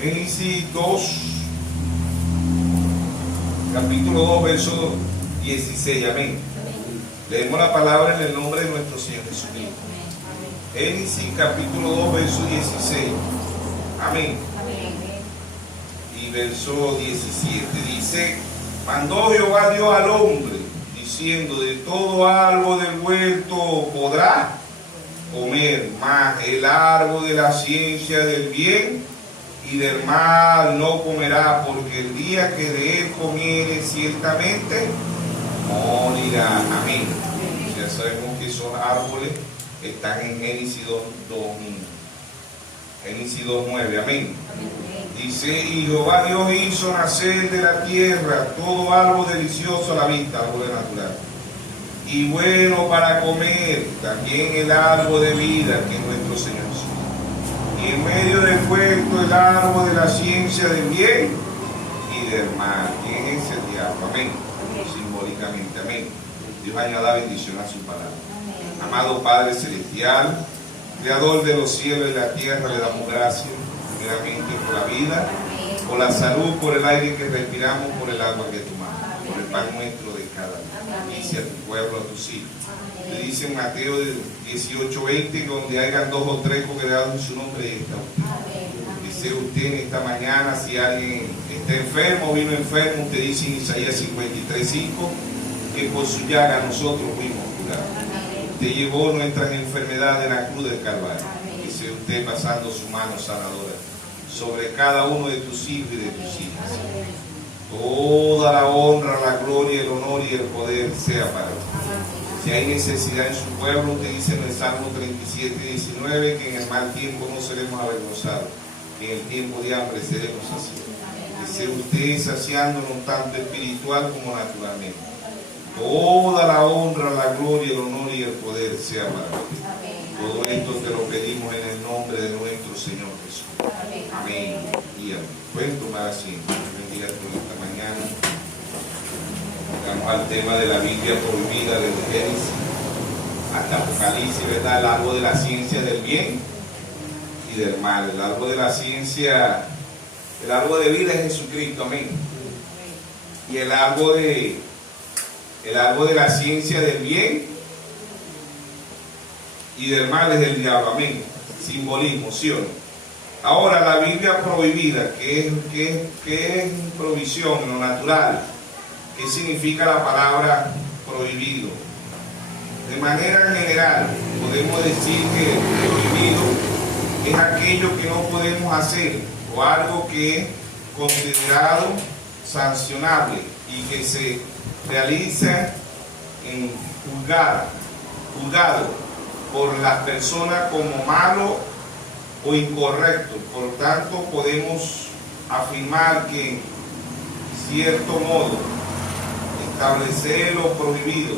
Génesis 2, capítulo 2, verso 16. Amén. Leemos la palabra en el nombre de nuestro Señor Jesucristo. Génesis capítulo 2, verso 16. Amén. Y verso 17 dice: mandó Jehová Dios al hombre, diciendo: de todo árbol del huerto podrás comer, mas el árbol de la ciencia del bien y del mal no comerá, porque el día que de él comiere ciertamente morirá. Amén. Ya sabemos que esos árboles están en Génesis 2:9. Amén. Dice: y Jehová Dios hizo nacer de la tierra todo árbol delicioso a la vista, árbol natural, y bueno para comer, también el árbol de vida, que es nuestro Señor Jesús. Y en medio del huerto el árbol de la ciencia del bien y del mal. ¿Quién es el diablo? Amén. Simbólicamente, amén. Dios añada bendición a su palabra. Amado Padre Celestial, Creador de los cielos y la tierra, le damos gracias primeramente por la vida, por la salud, por el aire que respiramos, por el agua que tomamos, por el pan nuestro de cada día. Dice a tu pueblo, a tus hijos. Le dice en Mateo 18:20, donde hayan 2 o 3 congregados en su nombre, ahí está usted. Dice usted en esta mañana, si alguien está enfermo, vino enfermo, usted dice en Isaías 53:5, que por su llaga nosotros fuimos curados. Usted llevó nuestras enfermedades en la cruz del Calvario. Dice usted pasando su mano sanadora sobre cada uno de tus hijos y de tus hijas. Toda la honra, la gloria, el honor y el poder sea para ti. Si hay necesidad en su pueblo, usted dice en el Salmo 37:19, que en el mal tiempo no seremos avergonzados, que en el tiempo de hambre seremos saciados. Dice usted saciándonos tanto espiritual como naturalmente. Toda la honra, la gloria, el honor y el poder sea para ti. Todo esto te lo pedimos en el nombre de nuestro Señor Jesús. Amén y amén. Pueden tomar asiento. Bendiga por esta mañana. Vamos al tema de la Biblia prohibida desde Génesis hasta Apocalipsis, ¿verdad? El árbol de la ciencia del bien y del mal. El árbol de la ciencia, el árbol de vida es Jesucristo, amén. Y el árbol de la ciencia del bien y del mal es el diablo, amén. Simbolismo, ¿sí o no? Ahora, la Biblia prohibida, que es provisión, lo natural. ¿Qué significa la palabra prohibido? De manera general, podemos decir que prohibido es aquello que no podemos hacer o algo que es considerado sancionable y que se realiza en juzgado por las personas como malo o incorrecto. Por tanto, podemos afirmar que en cierto modo establecer lo prohibido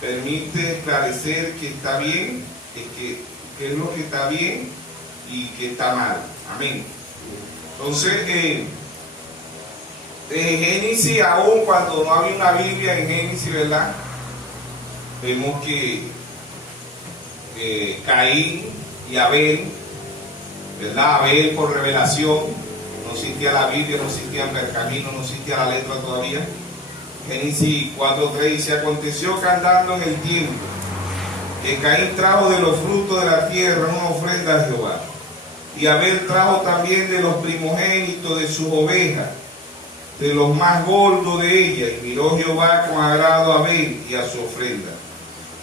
permite esclarecer que está bien, que es lo que está bien y que está mal. Amén. Entonces, en Génesis, aún cuando no había una Biblia en Génesis, ¿verdad? Vemos que Caín y Abel, ¿verdad? Abel por revelación, no existía la Biblia, no existía el pergamino, no existía la letra todavía. Génesis 4:3 dice: aconteció que andando en el tiempo, que Caín trajo de los frutos de la tierra una ofrenda a Jehová, y Abel trajo también de los primogénitos de sus ovejas, de los más gordos de ella, y miró Jehová con agrado a Abel y a su ofrenda,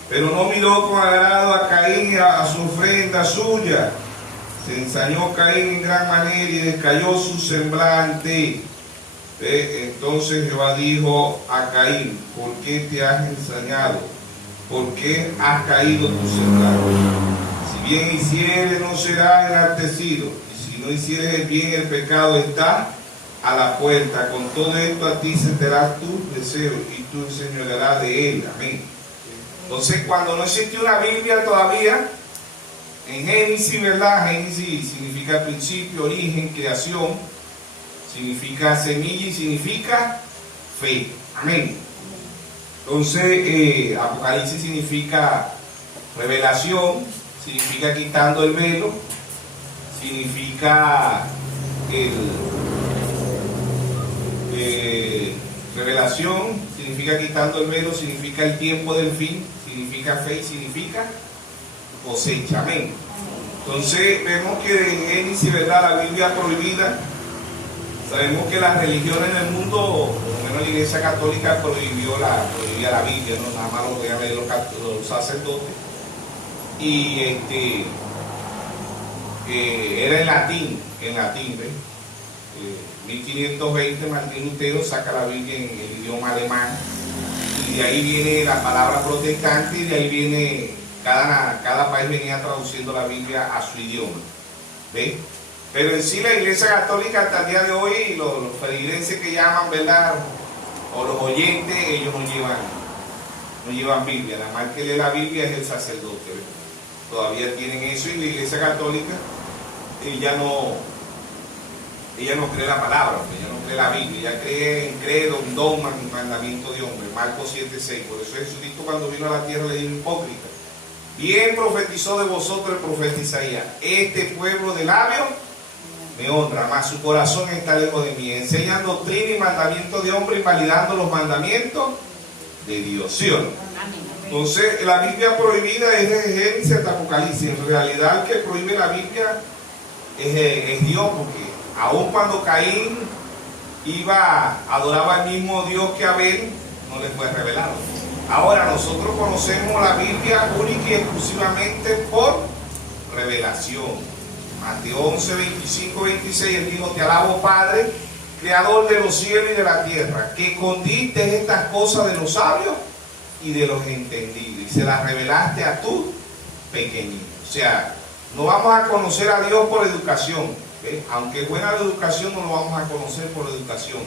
pero no miró con agrado a Caín y a su ofrenda suya. Se ensañó Caín en gran manera y descayó su semblante. Entonces Jehová dijo a Caín: ¿por qué te has ensañado? ¿Por qué has caído tu semblante? Si bien hicieres, no será enaltecido, y si no hicieres el bien, el pecado está a la puerta. Con todo esto a ti se te dará tus deseos y tú enseñorearás de él. Amén. Entonces, cuando no existía una Biblia todavía, en Génesis, ¿verdad? Génesis significa principio, origen, creación, significa semilla y significa fe. Amén. Entonces, Apocalipsis significa revelación, significa quitando el velo, significa revelación significa quitando el velo, significa el tiempo del fin, significa fe y significa cosecha. Amén. Entonces vemos que en Génesis, ¿verdad?, la Biblia prohibida. Sabemos que las religiones en el mundo, por lo menos la Iglesia Católica prohibía la Biblia, ¿no? Nada más lo podían leer los sacerdotes. Y era en latín, ¿ves? 1520 Martín Lutero saca la Biblia en el idioma alemán, y de ahí viene la palabra protestante, y de ahí viene, cada país venía traduciendo la Biblia a su idioma, ¿ves? Pero en sí la Iglesia Católica hasta el día de hoy, los feligreses que llaman, ¿verdad?, o los oyentes, ellos no llevan Biblia, nada más que lee la Biblia es el sacerdote, ¿ves? Todavía tienen eso, y la Iglesia Católica ella no cree la palabra, ella no cree la Biblia, ella cree en credo, en dogma, en mandamiento de hombre. Marcos 7:6. Por eso Jesucristo, cuando vino a la tierra, le dijo: hipócrita, bien profetizó de vosotros el profeta Isaías, este pueblo de labios me honra, mas su corazón está lejos de mí, enseñan doctrina y mandamiento de hombre, invalidando los mandamientos de Dios. ¿Sí o no? Entonces la Biblia prohibida es de Génesis hasta Apocalipsis. En realidad el que prohíbe la Biblia es Dios, porque aun cuando Caín adoraba al mismo Dios que Abel, no le fue revelado. Ahora nosotros conocemos la Biblia única y exclusivamente por revelación. Mateo 11, 25, 26, él dijo: te alabo, Padre, creador de los cielos y de la tierra, que escondiste estas cosas de los sabios y de los entendidos, y se las revelaste a tu pequeñito. O sea, no vamos a conocer a Dios por educación, ¿ves? Aunque es buena la educación, no lo vamos a conocer por educación.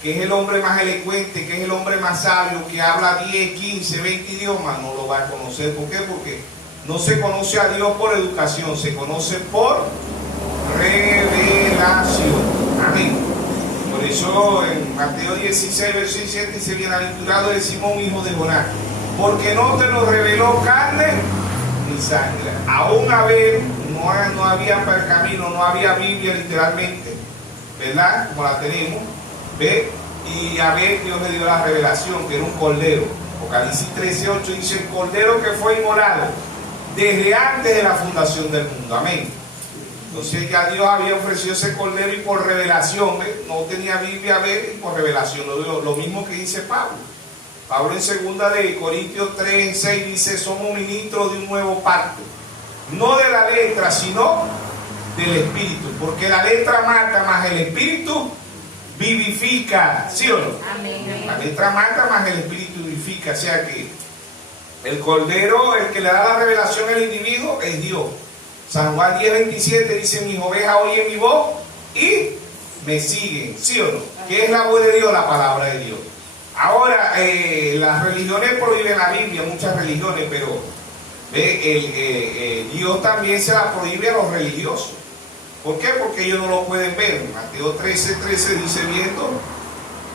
Que es el hombre más elocuente, que es el hombre más sabio, que habla 10, 15, 20 idiomas, no lo va a conocer. ¿Por qué? Porque no se conoce a Dios por educación, se conoce por revelación. Amén. Por eso en Mateo 16, verso 17 dice: bienaventurado eres Simón, hijo de Jonás, porque no te lo reveló carne ni sangre. Aún Abel no había pergamino, no había Biblia literalmente, ¿verdad?, como la tenemos, ¿ve? Y Abel, Dios le dio la revelación, que era un cordero. Apocalipsis 13:8 dice: el cordero que fue inmolado desde antes de la fundación del mundo. Amén. Entonces ya Dios había ofrecido ese cordero, y por revelación, ¿ves? No tenía Biblia, ¿ves? Y por revelación, lo mismo que dice Pablo. Pablo en 2 de Corintios 3:6 dice: somos ministros de un nuevo pacto, no de la letra, sino del Espíritu, porque la letra mata, más el Espíritu vivifica. ¿Sí o no? Amén. La letra mata, más el Espíritu vivifica. O sea que el Cordero, el que le da la revelación al individuo, es Dios. San Juan 10:27 dice: mis ovejas oyen mi voz y me siguen. ¿Sí o no? ¿Qué es la voz de Dios? La palabra de Dios. Ahora, las religiones prohíben la Biblia, muchas religiones, pero Dios también se la prohíbe a los religiosos. ¿Por qué? Porque ellos no lo pueden ver. Mateo 13:13 dice: viendo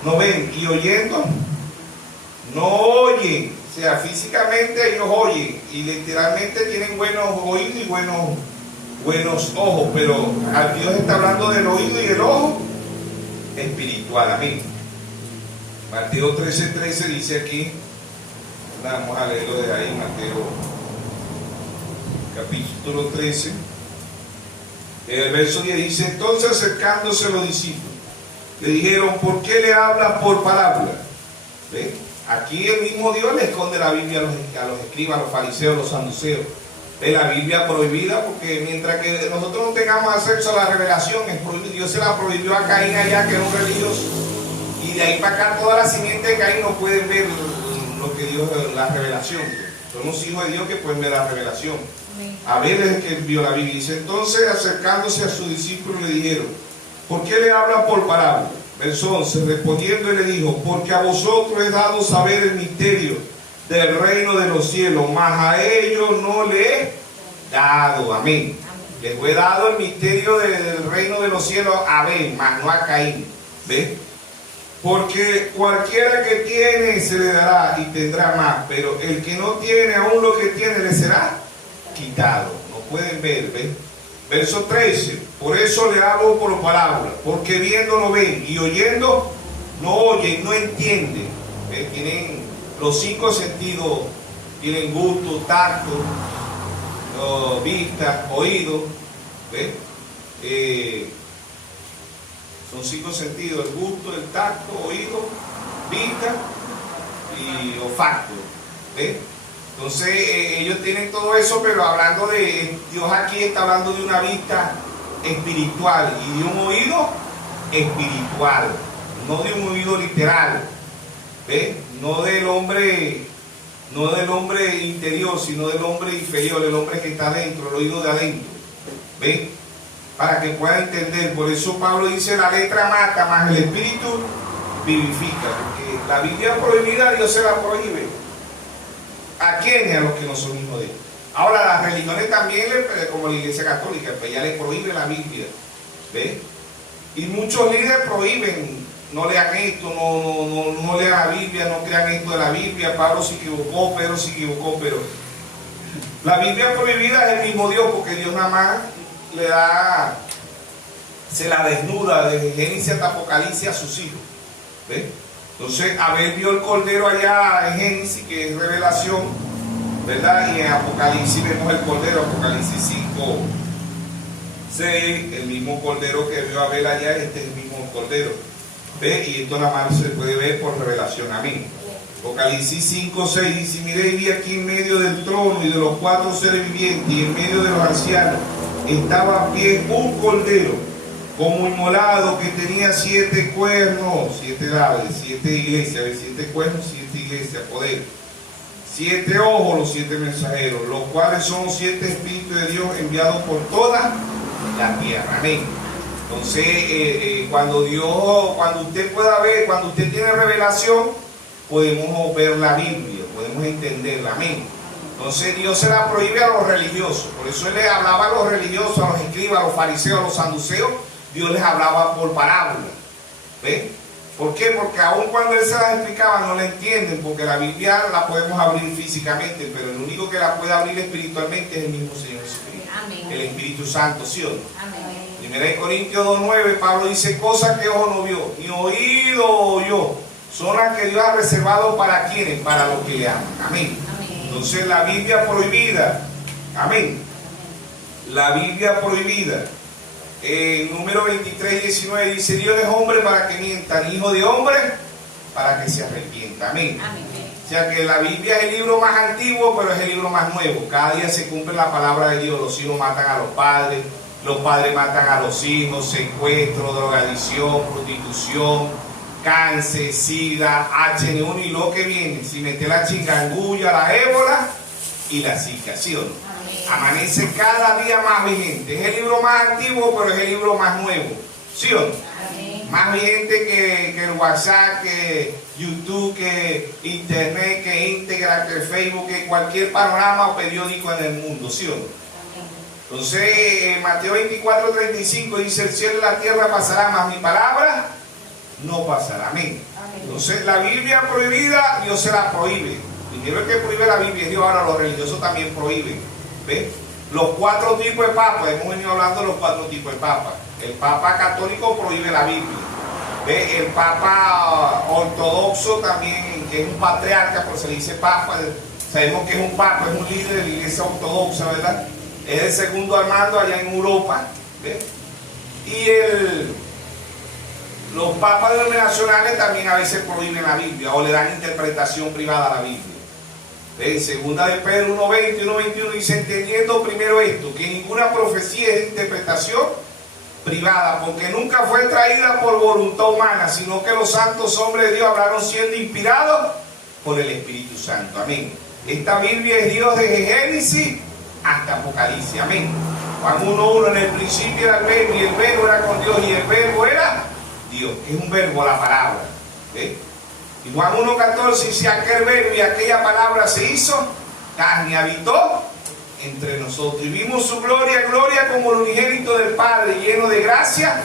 no ven, y oyendo no oyen. O sea, físicamente ellos oyen y literalmente tienen buenos oídos y buenos ojos, pero Dios está hablando del oído y el ojo espiritual. Amén. Mateo 13:13 dice aquí, vamos a leerlo de ahí, Mateo capítulo 13, en el verso 10 dice: entonces acercándose los discípulos le dijeron: ¿por qué le hablas por parábola? ¿Ven? Aquí el mismo Dios le esconde la Biblia a los escribas, a los fariseos, a los saduceos. ¿Ven? La Biblia prohibida, porque mientras que nosotros no tengamos acceso a la revelación, es prohibido. Dios se la prohibió a Caín allá, que era un religioso, y de ahí para acá toda la simiente de Caín no pueden ver lo que Dios, la revelación. Somos hijos de Dios que pueden ver la revelación. A ver, desde que vio la Biblia. Dice: entonces acercándose a sus discípulos le dijeron: ¿por qué le hablan por parábola? Verso 11, respondiendo él le dijo: porque a vosotros he dado saber el misterio del reino de los cielos, mas a ellos no le he dado. Amén. Les fue dado el misterio del reino de los cielos a Abel, mas no a Caín. ¿Ves? Porque cualquiera que tiene se le dará y tendrá más, pero el que no tiene, aún lo que tiene le será quitado. No pueden ver, ¿ves? Verso 13, por eso le hablo por palabra, porque viendo no ven y oyendo no oyen, no entienden. Tienen los 5 sentidos, tienen gusto, tacto, vista, oído. Son 5 sentidos: el gusto, el tacto, oído, vista y olfato. Entonces ellos tienen todo eso, pero hablando de Dios, aquí está hablando de una vista espiritual y de un oído espiritual, no de un oído literal, no del hombre interior, sino del hombre inferior, el hombre que está adentro, el oído de adentro, para que pueda entender. Por eso Pablo dice: la letra mata, mas el espíritu vivifica, porque la Biblia prohibida Dios se la prohíbe. ¿A quiénes? A los que no son hijos de Dios. Ahora las religiones también, como la Iglesia Católica, pues ya le prohíbe la Biblia. Y muchos líderes prohíben: no lean esto, no lean la Biblia, no crean esto de la Biblia. Pablo se equivocó, Pedro se equivocó, pero la Biblia prohibida es el mismo Dios, porque Dios nada más le da, se la desnuda desde Génesis hasta Apocalipsis a sus hijos. Entonces Abel vio el cordero allá en Génesis, que es revelación, ¿verdad? Y en Apocalipsis vemos el cordero, Apocalipsis 5, 6, el mismo cordero que vio Abel allá, este es el mismo cordero. Y esto nada más se puede ver por revelación. Amén. Apocalipsis 5, 6 dice: miré y vi aquí en medio del trono y de los 4 seres vivientes y en medio de los ancianos estaba a pie un cordero como inmolado, que tenía 7 cuernos, 7 edades, 7 iglesias, 7 cuernos, 7 iglesias, poder, 7 ojos, los 7 mensajeros, los cuales son los 7 espíritus de Dios enviados por toda la tierra. Amén. Entonces, cuando usted pueda ver, cuando usted tiene revelación, podemos ver la Biblia, podemos entenderla. Amén. Entonces Dios se la prohíbe a los religiosos. Por eso Él le hablaba a los religiosos, a los escribas, a los fariseos, a los saduceos. Dios les hablaba por parábola. ¿Por qué? Porque aun cuando Él se las explicaba no la entienden, porque la Biblia la podemos abrir físicamente, pero el único que la puede abrir espiritualmente es el mismo Señor Jesucristo. Amén. El Espíritu Santo, ¿sí o no? Amén. 1 Corintios 2:9, Pablo dice: cosas que ojo no vio, ni oído oyó, son las que Dios ha reservado para quienes, para los que le aman. Amén. Amén. Entonces la Biblia prohibida, amén, la Biblia prohibida, número 23:19 dice: Dios es hombre para que mienta, ni hijo de hombre para que se arrepienta. Amén. Amén. O sea que la Biblia es el libro más antiguo, pero es el libro más nuevo. Cada día se cumple la palabra de Dios. Los hijos matan a los padres matan a los hijos, secuestro, drogadicción, prostitución, cáncer, sida, H1N1 y lo que viene, si mete la chikungunya, la ébola y la zika, ¿sí o no? Amanece cada día más vigente. Es el libro más antiguo, pero es el libro más nuevo, ¿sí o no? Amén. Más vigente que el WhatsApp, que YouTube, que Internet, que Instagram, que Facebook, que cualquier panorama o periódico en el mundo, ¿sí o no? Entonces, Mateo 24:35 dice: el cielo y la tierra pasarán, mas mi palabra no pasará. Amén. Entonces, la Biblia prohibida, Dios se la prohíbe. Primero el que prohíbe la Biblia es Dios. Ahora los religiosos también prohíben. ¿Ves? Los 4 tipos de papas, hemos venido hablando de los 4 tipos de papas. El papa católico prohíbe la Biblia. ¿Ves? El papa ortodoxo también, que es un patriarca, por se le dice papa. Sabemos que es un papa, es un líder de la iglesia ortodoxa, ¿verdad? Es el segundo al mando allá en Europa. ¿Ves? Y los papas denominacionales también a veces prohíben la Biblia o le dan interpretación privada a la Biblia. En segunda de Pedro 1:20 y 1:21 dice: entendiendo primero esto, que ninguna profecía es de interpretación privada, porque nunca fue traída por voluntad humana, sino que los santos hombres de Dios hablaron siendo inspirados por el Espíritu Santo. Amén. Esta Biblia es Dios desde Génesis hasta Apocalipsis. Amén. Juan 1:1: en el principio era el verbo, y el verbo era con Dios, y el verbo era Dios. Es un verbo la palabra. Y Juan 1:14 dice: aquel verbo y aquella palabra se hizo carne y habitó entre nosotros, y vimos su gloria, gloria como el unigénito del Padre, lleno de gracia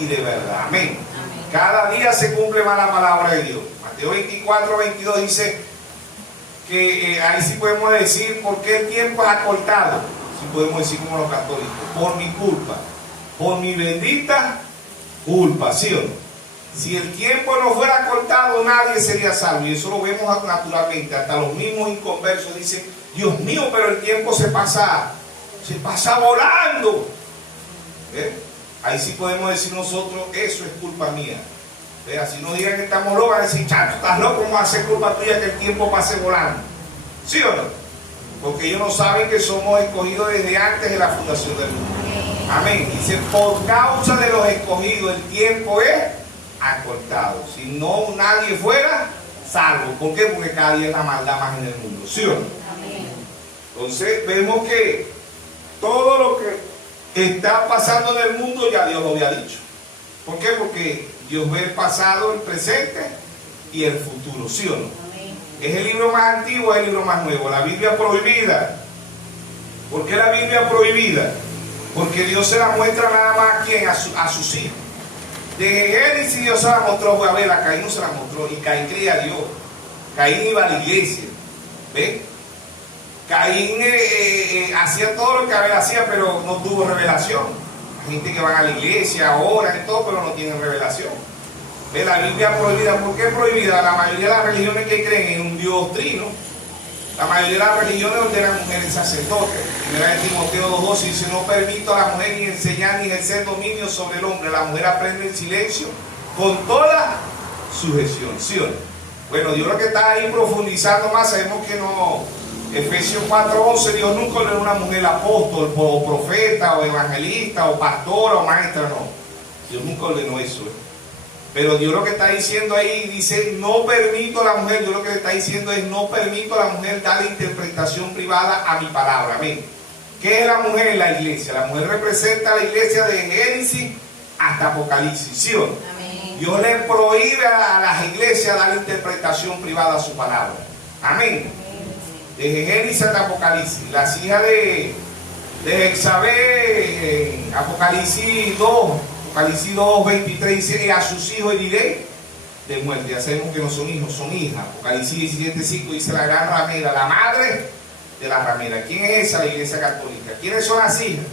y de verdad. Amén. Amén. Cada día se cumple más la palabra de Dios. Mateo 24:22 dice que ahí sí podemos decir por qué el tiempo es acortado. si podemos decir como los católicos, por mi culpa, por mi bendita culpa, ¿sí o no? Si el tiempo no fuera cortado, nadie sería salvo. Y eso lo vemos naturalmente. Hasta los mismos inconversos dicen, Dios mío, pero el tiempo se pasa volando. Ahí sí podemos decir nosotros, eso es culpa mía. Así no digan que estamos locos, van a decir, chato, estás loco, ¿cómo hace culpa tuya que el tiempo pase volando? ¿Sí o no? Porque ellos no saben que somos escogidos desde antes de la fundación del mundo. Amén. Dice, por causa de los escogidos, el tiempo es acortado. Si no, nadie fuera salvo. ¿Por qué? Porque cada día es la maldad más en el mundo. ¿Sí o no? Amén. Entonces vemos que todo lo que está pasando en el mundo ya Dios lo había dicho. ¿Por qué? Porque Dios ve el pasado, el presente y el futuro. ¿Sí o no? Amén. Es el libro más antiguo, es el libro más nuevo. La Biblia prohibida. ¿Por qué la Biblia prohibida? Porque Dios se la muestra nada más a quién, a sus hijos. De Génesis Dios se la mostró fue a Abel, a Caín no se la mostró, y Caín creía a Dios. Caín iba a la iglesia, ¿ves? Caín hacía todo lo que Abel hacía, pero no tuvo revelación. Hay gente que va a la iglesia, oran y todo, pero no tienen revelación. ¿Ves? La Biblia prohibida, ¿por qué prohibida? La mayoría de las religiones que creen en un Dios trino, la mayoría de las religiones ordenan mujeres sacerdotes. Primera de Timoteo 2:12 dice, no permito a la mujer ni enseñar ni ejercer dominio sobre el hombre. La mujer aprende en silencio con toda sujeción. ¿Sí o no? Bueno, Dios lo que está ahí profundizando más, sabemos que no. Efesios 4:11, Dios nunca le da a una mujer apóstol, o profeta, o evangelista, o pastora, o maestra, no. Dios nunca ordenó eso. Pero Dios lo que está diciendo ahí, dice, no permito a la mujer, Dios lo que le está diciendo es, no permito a la mujer darle interpretación privada a mi palabra. Amén. ¿Qué es la mujer? La iglesia. La mujer representa a la iglesia de Génesis hasta Apocalipsis, ¿sí o no? Amén. Dios le prohíbe a las iglesias dar interpretación privada a su palabra. Amén. Desde Génesis hasta Apocalipsis. Las hijas de Jezabel, Apocalipsis 2:23 dice, a sus hijos heriré de muerte. Ya sabemos que no son hijos, son hijas. Apocalipsis 17:5 dice, la gran ramera, la madre de la ramera. ¿Quién es esa? La iglesia católica. ¿Quiénes son las hijas?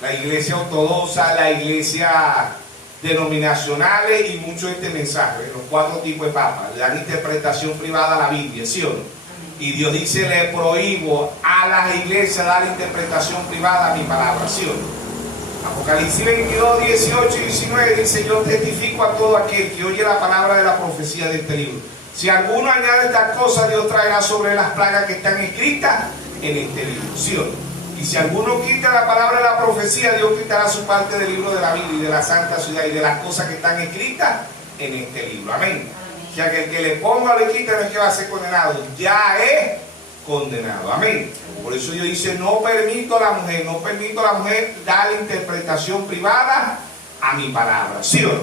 La iglesia ortodoxa, la iglesia denominacionales y mucho de este mensaje. Los 4 tipos de papas le dan interpretación privada a la Biblia, ¿sí o no? Y Dios dice, le prohíbo a las iglesias dar interpretación privada a mi palabra, ¿sí o no? Apocalipsis 22:18-19 dice, yo testifico a todo aquel que oye la palabra de la profecía de este libro. Si alguno añade estas cosas, Dios traerá sobre las plagas que están escritas en este libro, ¿sí o no? Y si alguno quita la palabra de la profecía, Dios quitará su parte del libro de la Biblia y de la santa ciudad y de las cosas que están escritas en este libro. Amén. O sea que el que le ponga o le quita no es que va a ser condenado, ya es condenado. Amén. Por eso Dios dice, no permito a la mujer dar interpretación privada a mi palabra, ¿sí o no?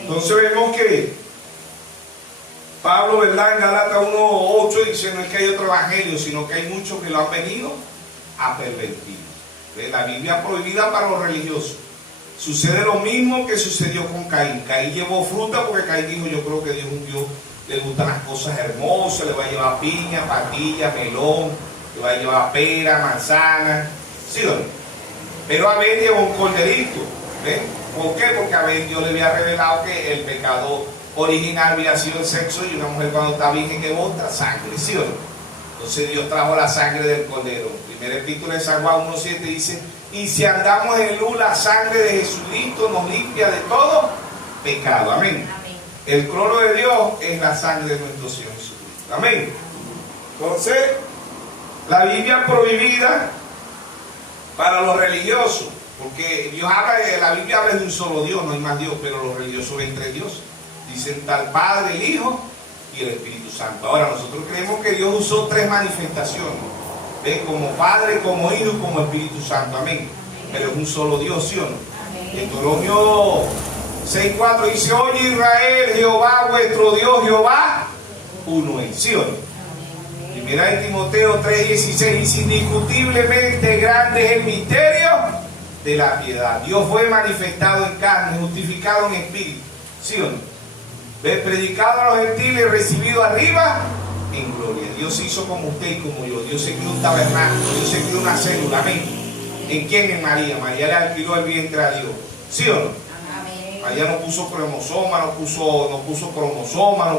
Entonces vemos que Pablo, ¿verdad? En Gálatas 1:8 dice, no es que hay otro evangelio, sino que hay muchos que lo han venido a pervertir. La Biblia prohibida para los religiosos. Sucede lo mismo que sucedió con Caín. Caín llevó fruta porque Caín dijo, yo creo que Dios es un Dios, le gustan las cosas hermosas, le va a llevar piña, patilla, melón, le va a llevar pera, manzana, ¿sí o no? Pero Abel llevó un corderito, ¿ves? ¿Por qué? Porque a Abel Dios le había revelado que el pecado original había sido el sexo y una mujer cuando está virgen que bota sangre, ¿sí o no? Entonces Dios trajo la sangre del cordero. Primer epístola de San Juan 1:7 dice, y si andamos en luz, la sangre de Jesucristo nos limpia de todo pecado. Amén. Amén. El trono de Dios es la sangre de nuestro Señor Jesucristo. Amén. Entonces, la Biblia prohibida para los religiosos, porque Dios habla la Biblia habla de un solo Dios, no hay más Dios, pero los religiosos ven 3 dioses. Dicen tal Padre, el Hijo y el Espíritu Santo. Ahora, nosotros creemos que Dios usó 3 manifestaciones. ¿Ven? Como Padre, como Hijo y como Espíritu Santo. Amén. Pero es un solo Dios, ¿sí o no? Deuteronomio 6:4 dice, oye Israel, Jehová vuestro Dios, Jehová, uno es, ¿sí o no? Primera de Timoteo 3:16 dice, indiscutiblemente grande es el misterio de la piedad. Dios fue manifestado en carne, justificado en espíritu, ¿sí o no? ¿Ves? Predicado a los gentiles, recibido arriba en gloria. Dios se hizo como usted y como yo. Dios se creó un tabernáculo, Dios se creó una célula. Amén. ¿En quién? En María. María le alquiló el vientre a Dios. ¿Sí o no? Amén. María no puso cromosoma, no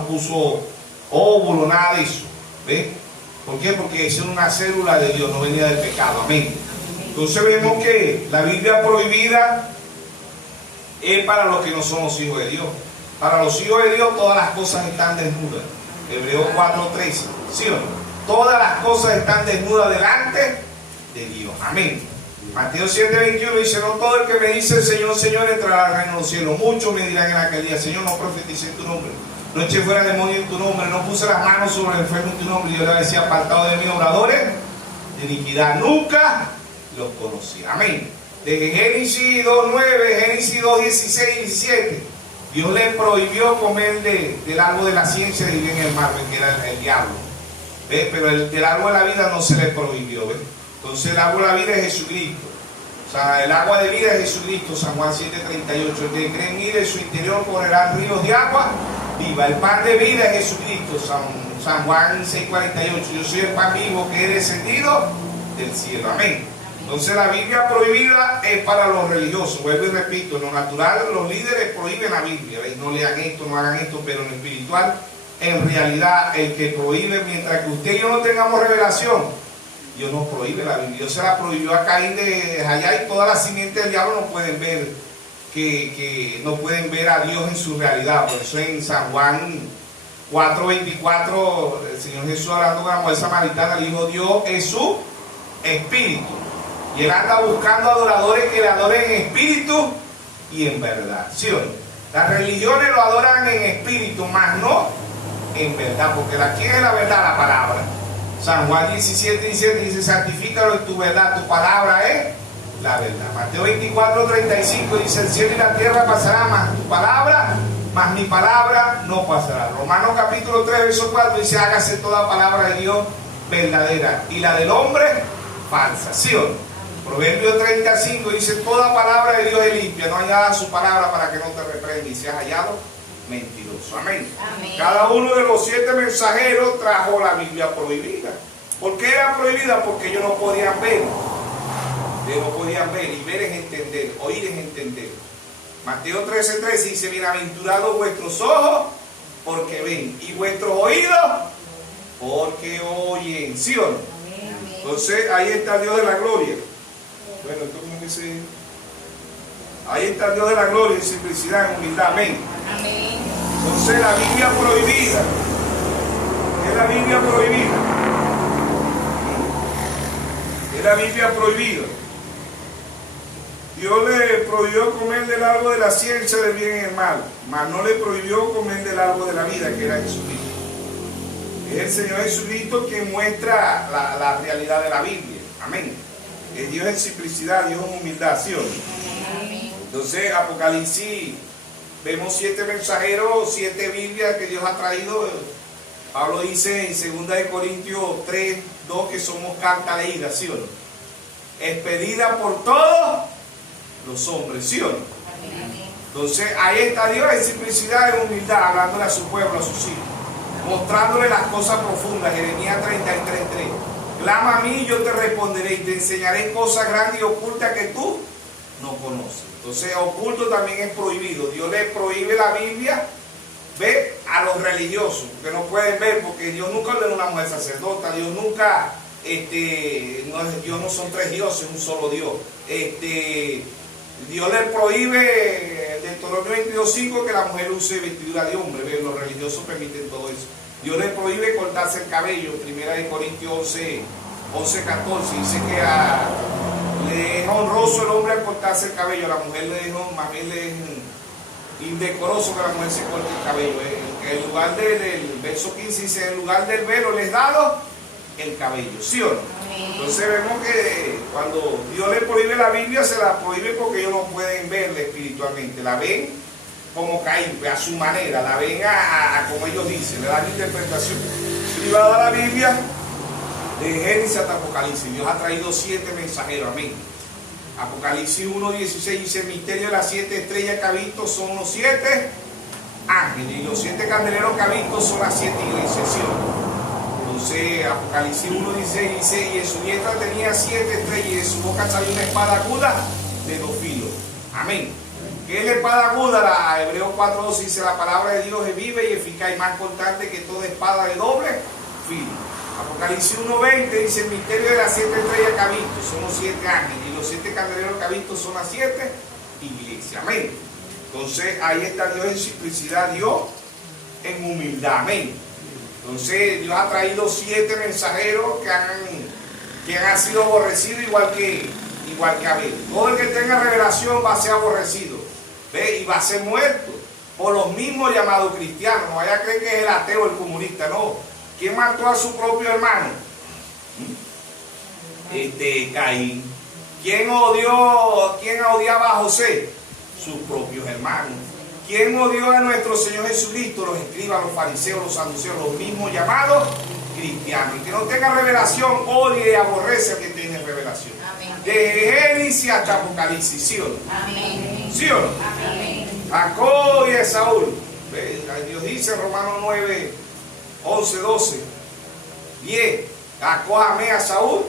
puso óvulo, nada de eso. ¿Ves? ¿Por qué? Porque es una célula de Dios, no venía del pecado. Amén. Entonces vemos que la Biblia prohibida es para los que no somos hijos de Dios. Para los hijos de Dios todas las cosas están desnudas. Hebreos 4:13. ¿Sí o no? Todas las cosas están desnudas delante de Dios. Amén. Mateo 7:21 dice: no todo el que me dice Señor, Señor entrará al reino de los cielos. Muchos me dirán en aquel día: Señor, no profeticé en tu nombre, no eché fuera demonios en tu nombre, no puse las manos sobre el enfermo en tu nombre. Y yo le decía: apartado de mí, obradores de iniquidad, nunca los conocí. Amén. De Génesis 2:9, Génesis 2:16 y 17, Dios le prohibió comer del árbol de la ciencia de vivir en el mar, que era el diablo. ¿Ves? Pero del árbol de la vida no se le prohibió. ¿Ves? Entonces el árbol de la vida es Jesucristo. O sea, el agua de vida es Jesucristo. San Juan 7:38. El que cree en mí, de su interior correrán ríos de agua viva. El pan de vida es Jesucristo. San Juan 6:48. Yo soy el pan vivo que he descendido del cielo. Amén. Entonces la Biblia prohibida es para los religiosos. Vuelvo y repito, en lo natural los líderes prohíben la Biblia. ¿Veis? No lean esto, no hagan esto, pero en lo espiritual, en realidad, el que prohíbe, mientras que usted y yo no tengamos revelación, Dios nos prohíbe la Biblia. Dios se la prohibió a Caín de allá, y todas las simientes del diablo no pueden ver no pueden ver a Dios en su realidad. Por eso en San Juan 4:24, el Señor Jesús, hablando con la mujer samaritana, le dijo: Dios es su espíritu, y él anda buscando adoradores que le adoren en espíritu y en verdad. ¿Sí o no? Las religiones lo adoran en espíritu, más no en verdad, porque ¿quién es la verdad? La palabra. San Juan 17:17 dice: santifícalo en tu verdad, tu palabra es la verdad. Mateo 24:35 dice: el cielo y la tierra pasarán, mas mi palabra no pasará. Romanos capítulo 3, verso 4 dice: hágase toda palabra de Dios verdadera, y la del hombre falsa. ¿Sí o no? Proverbios 35 dice: toda palabra de Dios es limpia, no añadas su palabra para que no te reprenda y seas hallado mentiroso. Amén. Amén. Cada uno de los 7 mensajeros trajo la Biblia prohibida. ¿Por qué era prohibida? Porque ellos no podían ver. Ellos no podían ver, y ver es entender, oír es entender. Mateo 13:13 dice: bienaventurados vuestros ojos porque ven, y vuestros oídos porque oyen. ¿Sí o no? Amén. Entonces ahí está el Dios de la gloria. Bueno, esto como dice, ahí está el Dios de la gloria en simplicidad, en humildad. Amén. Amén. Entonces la Biblia prohibida, es la Biblia prohibida, es la Biblia prohibida. Dios le prohibió comer del árbol de la ciencia del bien y el mal, mas no le prohibió comer del árbol de la vida, que era Jesucristo. Es el Señor Jesucristo quien muestra la realidad de la Biblia. Amén. Es Dios en simplicidad, Dios en humildad. ¿Sí o no? Amén. Entonces, Apocalipsis, vemos 7 mensajeros, 7 Biblias que Dios ha traído. Pablo dice en 2 Corintios 3:2 que somos carta leída. ¿Sí o no? Expedida por todos los hombres. ¿Sí o no? Amén. Entonces, ahí está Dios en simplicidad, en humildad, hablándole a su pueblo, a sus hijos, mostrándole las cosas profundas. Jeremías 33:3. Clama a mí y yo te responderé, y te enseñaré cosas grandes y ocultas que tú no conoces. Entonces, oculto también es prohibido. Dios le prohíbe la Biblia, ve, a los religiosos, que no pueden ver, porque Dios nunca le da una mujer sacerdota. Dios nunca, Dios no son 3 dioses, un solo Dios. Dios le prohíbe, Deuteronomio 22:5, que la mujer use vestidura de hombre. ¿Ve? Los religiosos permiten todo eso. Dios le prohíbe cortarse el cabello. 1 Corintios 11:14 dice que le es honroso el hombre al cortarse el cabello. A la mujer le es indecoroso que la mujer se corte el cabello. En lugar del verso 15 dice: en lugar del velo les dado el cabello. ¿Sí o no? Amén. Entonces vemos que cuando Dios le prohíbe la Biblia, se la prohíbe porque ellos no pueden verla espiritualmente. La ven como Caín, a su manera, la ven a como ellos dicen, le dan interpretación privada a la Biblia, de Génesis hasta Apocalipsis. Dios ha traído 7 mensajeros. Amén. Apocalipsis 1:16 dice: el misterio de las 7 estrellas que ha visto son los 7 ángeles, y los 7 candeleros que ha visto son las 7 iglesias. ¿Sí? Entonces, Apocalipsis 1:16 dice, y en su diestra tenía 7 estrellas, y de su boca salió una espada aguda de 2 filos. Amén. ¿Qué es la espada aguda? La Hebreos 4:12 dice, la palabra de Dios es viva y eficaz y más cortante que toda espada de doble filo. Apocalipsis 1:20 dice, el misterio de las 7 estrellas que ha visto son los 7 ángeles, y los 7 candeleros que ha visto son las 7 iglesias. Amén. Entonces, ahí está Dios en simplicidad, Dios en humildad. Amén. Entonces, Dios ha traído 7 mensajeros que han sido aborrecidos igual que Abel. Todo el que tenga revelación va a ser aborrecido, ¿ve? Y va a ser muerto por los mismos llamados cristianos. No vaya a creer que es el ateo, el comunista, no. ¿Quién mató a su propio hermano? Caín. ¿Quién odiaba a José? Sus propios hermanos. ¿Quién odió a nuestro Señor Jesucristo? Los escribas, los fariseos, los saduceos, los mismos llamados cristianos. Y que no tenga revelación, odie y aborrece al que tiene revelación. Amén. De Génesis hasta Apocalipsis, ¿sí o no? Amén. ¿Sí o no? Amén. Jacob y Esaú. Dios dice en Romanos 9, 11, 12, 10. Jacob amé a Saúl,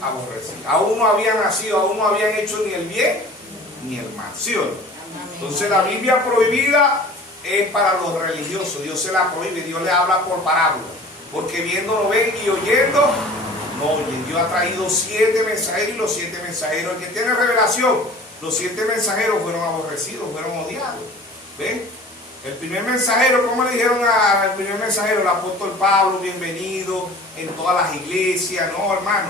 aborrecido. Aún no había nacido, aún no habían hecho ni el bien ni el mal, ¿sí o no? Entonces la Biblia prohibida es para los religiosos. Dios se la prohíbe, Dios le habla por parábola, porque viendo no ven y oyendo no oyen. Dios ha traído 7 mensajeros, y los 7 mensajeros, el que tiene revelación, los 7 mensajeros fueron aborrecidos, fueron odiados. ¿Ven? El primer mensajero, ¿cómo le dijeron al primer mensajero? El apóstol Pablo, bienvenido en todas las iglesias. No, hermano,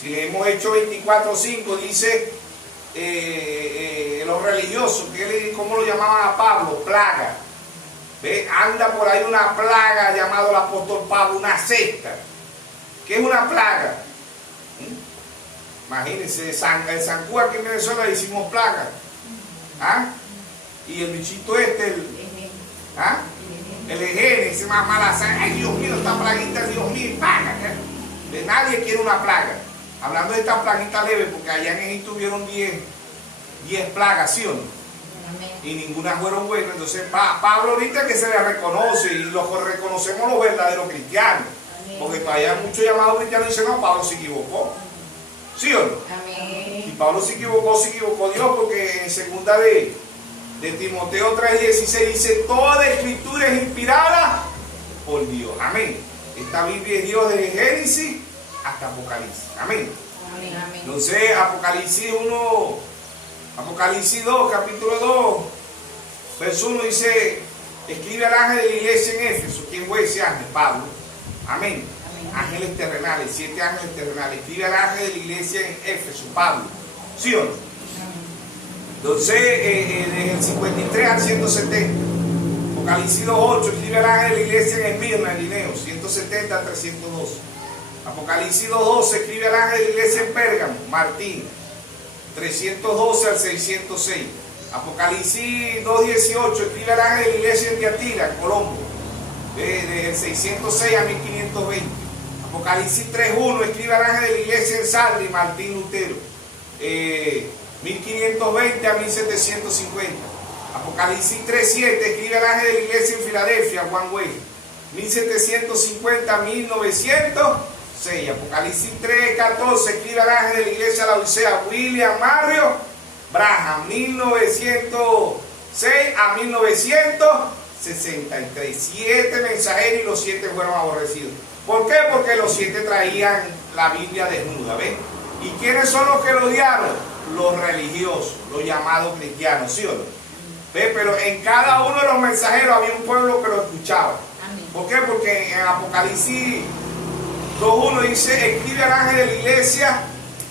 si leemos Hechos 24:5 dice los religiosos, ¿cómo lo llamaban a Pablo? Plaga. ¿Ve? Anda por ahí una plaga llamado el apóstol Pablo, una secta. ¿Qué es una plaga? Imagínense, el zancú aquí en Venezuela le decimos plaga. ¿Ah? Y el bichito el ejene, ese más mala sangre. Ay, Dios mío, esta plaguita, Dios mío, plaga. Nadie quiere una plaga. Hablando de esta plaguita leve, porque allá en Egipto hubieron 10 plagas, ¿sí o no? Y ninguna fueron buenas. Entonces Pablo ahorita que se le reconoce, y lo reconocemos los verdaderos cristianos. Porque todavía muchos llamados cristianos dicen, no, Pablo se equivocó. ¿Sí o no? Amén. Y Pablo se equivocó Dios, porque en segunda de Timoteo 3:16 dice, toda escritura es inspirada por Dios. Amén. Esta Biblia es Dios desde Génesis hasta Apocalipsis. Amén. Amén. Entonces, Apocalipsis 2, capítulo 2, verso 1 dice, escribe al ángel de la iglesia en Éfeso. ¿Quién fue ese ángel? Pablo. Amén. Ángeles terrenales, 7 ángeles terrenales. Escribe al ángel de la iglesia en Éfeso, Pablo. ¿Sí o no? Entonces, desde el 53 al 170. Apocalipsis 2:8, escribe al ángel de la iglesia en Esmirna, en Irineo, 170 al 312. Apocalipsis 2:12, escribe al ángel de la iglesia en Pérgamo, Martín, 312 al 606. Apocalipsis 2:18, escribe al ángel de la iglesia en Tiatira, Colombo, desde el 606 a 1520. Apocalipsis 3:1, escribe al ángel de la iglesia en Sardi, Martín Lutero, 1520 a 1750. Apocalipsis 3:7, escribe al ángel de la iglesia en Filadelfia, Juan Wesley, 1750 a 1906. Apocalipsis 3:14, escribe al ángel de la iglesia de la Odisea, William Mario Branham, 1906 a 1963. 7 mensajeros y los 7 fueron aborrecidos. ¿Por qué? Porque los 7 traían la Biblia desnuda, ¿ven? ¿Y quiénes son los que lo odiaron? Los religiosos, los llamados cristianos, ¿sí o no? ¿Ve? Pero en cada uno de los mensajeros había un pueblo que lo escuchaba. ¿Por qué? Porque en Apocalipsis 2:1 dice, escribe al ángel de la iglesia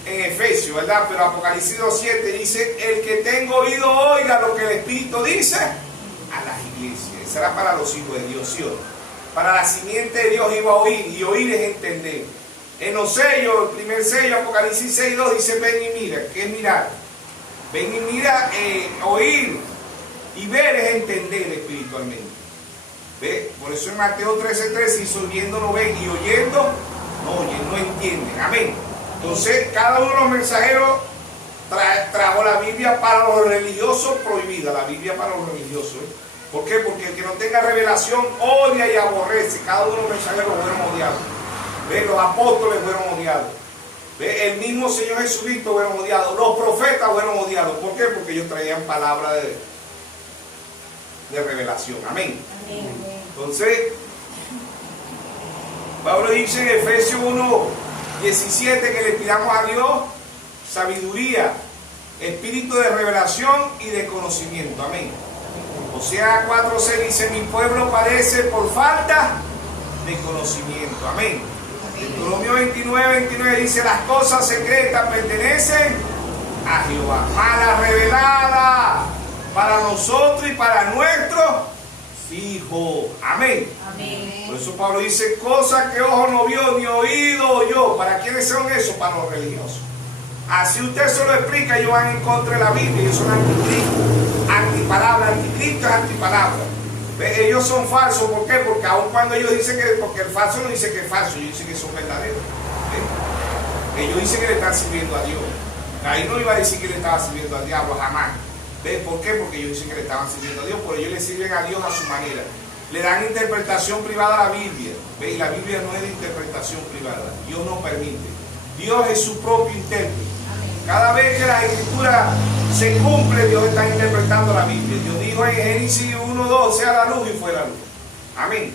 en Efesios, ¿verdad? Pero Apocalipsis 2:7 dice, el que tenga oído oiga lo que el Espíritu dice a las iglesias. Eso era para los hijos de Dios, ¿sí o no? Para la simiente de Dios iba a oír, y oír es entender. En los sellos, el primer sello, Apocalipsis 6:2 dice, ven y mira. ¿Qué es mirar? Ven y mira, oír y ver es entender espiritualmente. ¿Ve? Por eso en Mateo 13:13 dice, oyendo no ven y oyendo no oyen, no entienden. Amén. Entonces, cada uno de los mensajeros trajo la Biblia para los religiosos prohibida, la Biblia para los religiosos. ¿Por qué? Porque el que no tenga revelación odia y aborrece. Cada uno de los mensajeros fueron odiados. ¿Ve? Los apóstoles fueron odiados. ¿Ve? El mismo Señor Jesucristo fueron odiados. Los profetas fueron odiados. ¿Por qué? Porque ellos traían palabra de revelación. Amén. Amén. Entonces, Pablo dice en Efesios 1:17 que le pidamos a Dios sabiduría, espíritu de revelación y de conocimiento. Amén. Oseas 4:6 dice: mi pueblo padece por falta de conocimiento. Amén. Deuteronomio 29:29 dice: las cosas secretas pertenecen a Jehová, mas revelada para nosotros y para nuestros hijos. Amén. Amén. Por eso Pablo dice: cosas que ojo no vio ni oído oyó. ¿Para quiénes son esos? Para los religiosos. Así usted se lo explica, ellos van en contra de la Biblia, ellos son anticristo, antipalabra. Anticristo es antipalabra. Ellos son falsos. ¿Por qué? Porque aun cuando ellos dicen que, porque el falso no dice que es falso, ellos dicen que son verdaderos. Ellos dicen que le están sirviendo a Dios. Ahí no iba a decir que le estaba sirviendo al diablo, jamás. ¿Ves? ¿Por qué? Porque ellos dicen que le estaban sirviendo a Dios, pero ellos le sirven a Dios a su manera. Le dan interpretación privada a la Biblia. ¿Ves? Y la Biblia no es de interpretación privada. Dios no permite. Dios es su propio intérprete. Cada vez que la escritura se cumple, Dios está interpretando la Biblia. Dios dijo en Génesis 1:2, sea la luz, y fue la luz. Amén.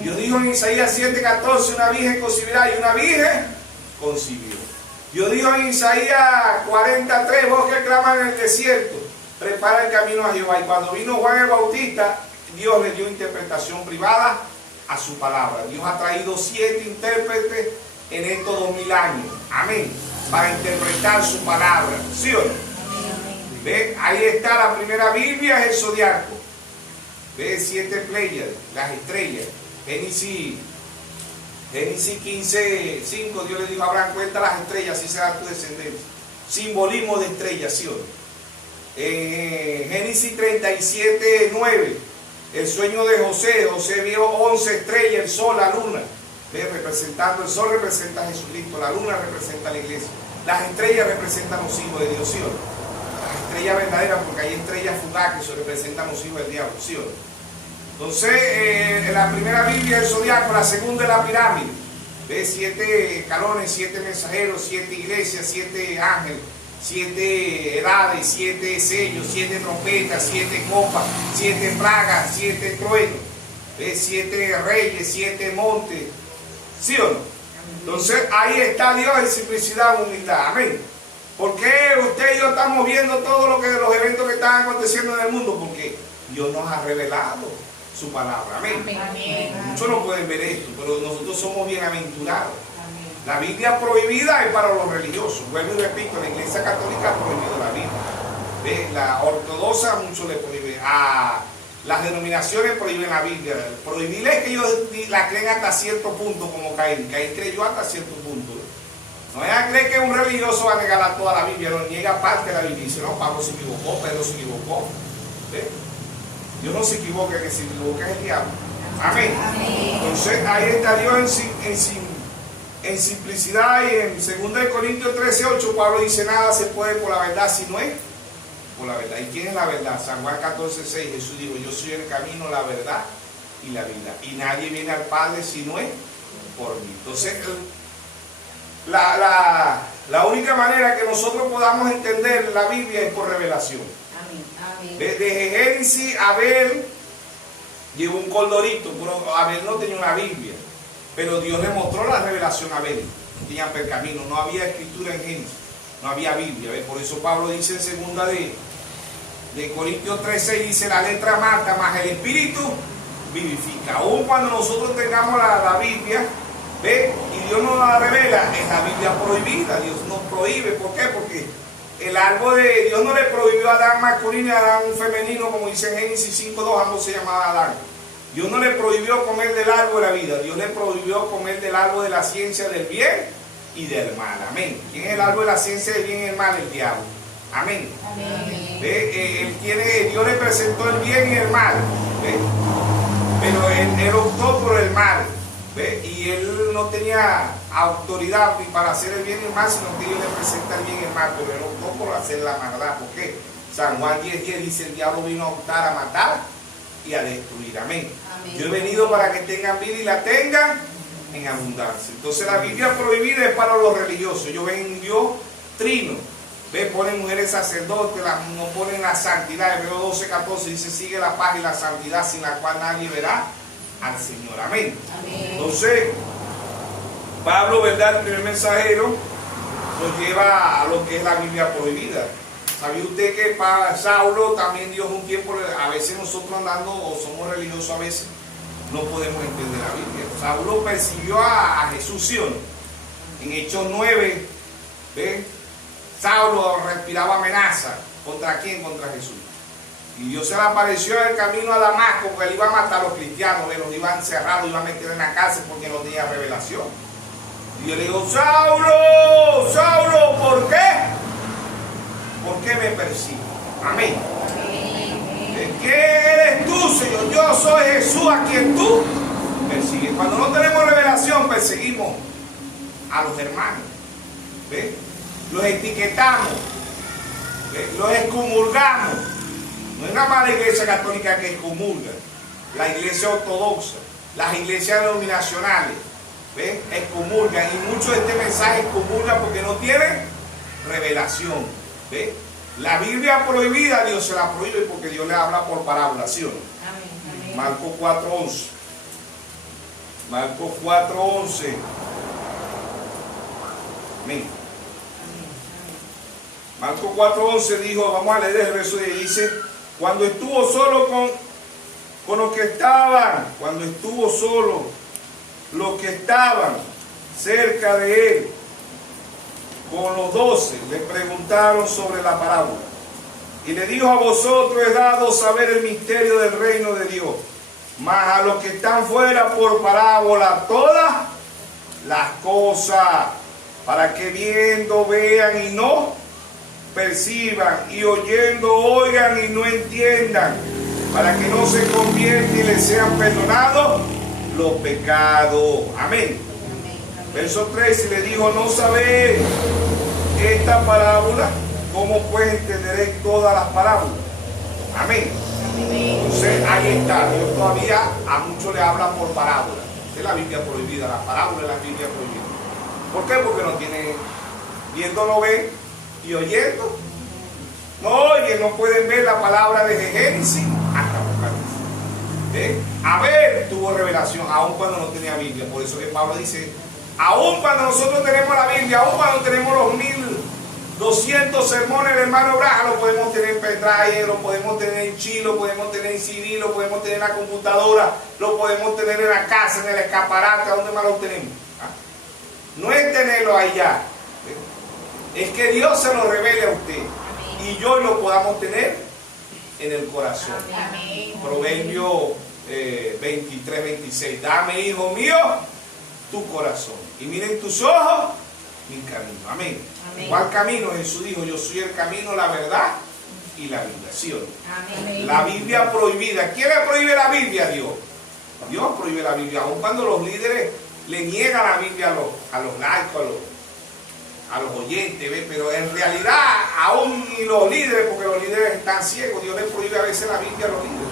Dios dijo en Isaías 7:14, una virgen concebirá, y una virgen concibió. Dios dijo en Isaías 43, vos que claman en el desierto, prepara el camino a Jehová. Y cuando vino Juan el Bautista, Dios le dio interpretación privada a su palabra. Dios ha traído 7 intérpretes en estos 2000 años. Amén. Para interpretar su palabra. ¿Sí o no? ¿Ve? Ahí está la primera Biblia, es el zodiaco. ¿Ve? 7 Pléyades, las estrellas. Génesis 15:5, Dios le dijo a Abraham: cuenta las estrellas, así será tu descendencia. Simbolismo de estrellas, ¿sí o no? Génesis 37:9, el sueño de José. José vio 11 estrellas, el sol, la luna. ¿Ve? Representando, el sol representa a Jesucristo, la luna representa a la iglesia. Las estrellas representan los hijos de Dios, ¿sí o no? Las estrellas verdaderas, porque hay estrellas fugaces que se representan los hijos del diablo, ¿sí o no? Entonces, la primera Biblia es el zodiaco, la segunda es la pirámide. ¿Ve? 7 escalones, 7 mensajeros, 7 iglesias, 7 ángeles, 7 edades, 7 sellos, 7 trompetas, 7 copas, 7 plagas, 7 truenos, 7 reyes, 7 montes. ¿Sí o no? Entonces ahí está Dios en simplicidad, humildad. Amén. ¿Por qué usted y yo estamos viendo todo lo que de los eventos que están aconteciendo en el mundo? Porque Dios nos ha revelado su palabra. Amén. Amén. Muchos no pueden ver esto, pero nosotros somos bienaventurados. La Biblia prohibida es para los religiosos. Vuelvo y repito, la Iglesia Católica ha prohibido la Biblia. ¿Ve? La ortodoxa mucho le prohíbe. Las denominaciones prohíben la Biblia. Prohibirle es que ellos la creen hasta cierto punto, como Caín. Caín creyó hasta cierto punto. No es a creer que un religioso va a negar toda la Biblia, no niega parte de la Biblia. Dice: no, Pablo se equivocó, Pedro se equivocó. ¿Ve? Dios no se equivoca, que se equivoca es el diablo. Amén. Amén. Entonces ahí está Dios en simplicidad. Y en 2 Corintios 13:8 Pablo dice: nada se puede por la verdad si no es por la verdad. ¿Y quién es la verdad? San Juan 14:6, Jesús dijo: yo soy el camino, la verdad y la vida, y nadie viene al Padre si no es por mí. Entonces la única manera que nosotros podamos entender la Biblia es por revelación. Amén. Desde Génesis, Abel llevó un cordorito, pero Abel no tenía una Biblia, pero Dios le mostró la revelación a Abel. No tenía pergamino, no había escritura en Génesis, no había Biblia. ¿Ves? Por eso Pablo dice en 2 de Corintios 13, dice: la letra mata, más el espíritu vivifica. Aún cuando nosotros tengamos la Biblia, ¿ve? Y Dios nos la revela, es la Biblia prohibida. Dios nos prohíbe. ¿Por qué? Porque el árbol de Dios no le prohibió a Adán masculino y a Adán femenino, como dice en Génesis 5:2, ambos se llamaban Adán. Dios no le prohibió comer del árbol de la vida. Dios le prohibió comer del árbol de la ciencia del bien y del mal. Amén. ¿Quién es el árbol de la ciencia del bien y el mal? El diablo. Amén. Amén. Dios le presentó el bien y el mal. ¿Ve? Pero él optó por el mal. ¿Ve? Y él no tenía autoridad ni para hacer el bien y el mal, sino que Dios le presenta el bien y el mal. Pero él optó por hacer la maldad. ¿Por qué? San Juan 10:10 dice: el diablo vino a optar a matar y a destruir. Amén. Amén. Yo he venido para que tengan vida y la tengan en abundancia. Entonces la Biblia prohibida es para los religiosos. Ellos ven un Dios trino. ¿Ves? Ponen mujeres sacerdotes, no ponen la santidad. Hebreo 12:14 dice: sigue la paz y la santidad, sin la cual nadie verá al Señor. Amén. Amén. Entonces, Pablo, ¿verdad? El primer mensajero nos lleva a lo que es la Biblia prohibida. ¿Sabía usted que para Saulo también Dios un tiempo, a veces nosotros andando o somos religiosos, a veces no podemos entender la Biblia? Saulo persiguió a Jesús, ¿sí o no? En Hechos 9, ¿ven? Saulo respiraba amenaza. ¿Contra quién? Contra Jesús. Y Dios se le apareció en el camino a Damasco, porque él iba a matar a los cristianos, que los iban encerrados, iban a meter en la cárcel porque no tenía revelación. Y yo le digo: Saulo, Saulo, ¿por qué? ¿Por qué me persigues? Amén. ¿Qué eres tú, Señor? Yo soy Jesús a quien tú persigues. Cuando no tenemos revelación, perseguimos a los hermanos. ¿Ves? Los etiquetamos. ¿Ves? Los excomulgamos. No es nada más la iglesia católica que excomulga. La iglesia ortodoxa, las iglesias denominacionales, ¿ves? Excomulgan. Y muchos de este mensaje excomulgan porque no tienen revelación. ¿Ves? La Biblia prohibida, Dios se la prohíbe porque Dios le habla por parábola, ¿sí o no? Amén. Marcos 4:11. Marcos 4:11. Amén. Marcos 4:11 dijo, vamos a leer el verso y dice: cuando estuvo solo con los que estaban, cuando estuvo solo los que estaban cerca de él, con los 12, le preguntaron sobre la parábola. Y le dijo: a vosotros es dado saber el misterio del reino de Dios, mas a los que están fuera por parábola todas las cosas, para que viendo vean y no perciban, y oyendo oigan y no entiendan, para que no se conviertan y les sean perdonados los pecados. Amén. Verso 13 le dijo: no sabéis esta parábola, ¿cómo pues entenderéis todas las parábolas? Amén. Entonces ahí está. Dios todavía a muchos le habla por parábola. Es la Biblia prohibida, la parábola es la Biblia prohibida. ¿Por qué? Porque no tiene, viendo no ven y oyendo no oyen, no pueden ver la palabra desde Génesis hasta Apocalipsis. Abel tuvo revelación aun cuando no tenía Biblia. Por eso que Pablo dice: aun cuando nosotros tenemos la Biblia, aun cuando tenemos los 1200 sermones del hermano Braja, lo podemos tener en pendrive, lo podemos tener en chi, lo podemos tener en CD, lo podemos tener en la computadora, lo podemos tener en la casa, en el escaparate. ¿A dónde más lo tenemos? No es tenerlo allá, es que Dios se lo revele a usted y yo lo podamos tener en el corazón. Amén. Proverbio 23:26. Dame, hijo mío, tu corazón, y miren tus ojos mi camino. Amén. Amén. ¿Cuál camino? Jesús dijo: yo soy el camino, la verdad y la vida. ¿Sí o no? Amén. La Biblia prohibida. ¿Quién le prohíbe la Biblia? Dios. Dios prohíbe la Biblia. Aun cuando los líderes le niegan la Biblia a los laicos, a los oyentes, ¿ves? Pero en realidad, aún ni los líderes, porque los líderes están ciegos, Dios les prohíbe a veces la Biblia a los líderes.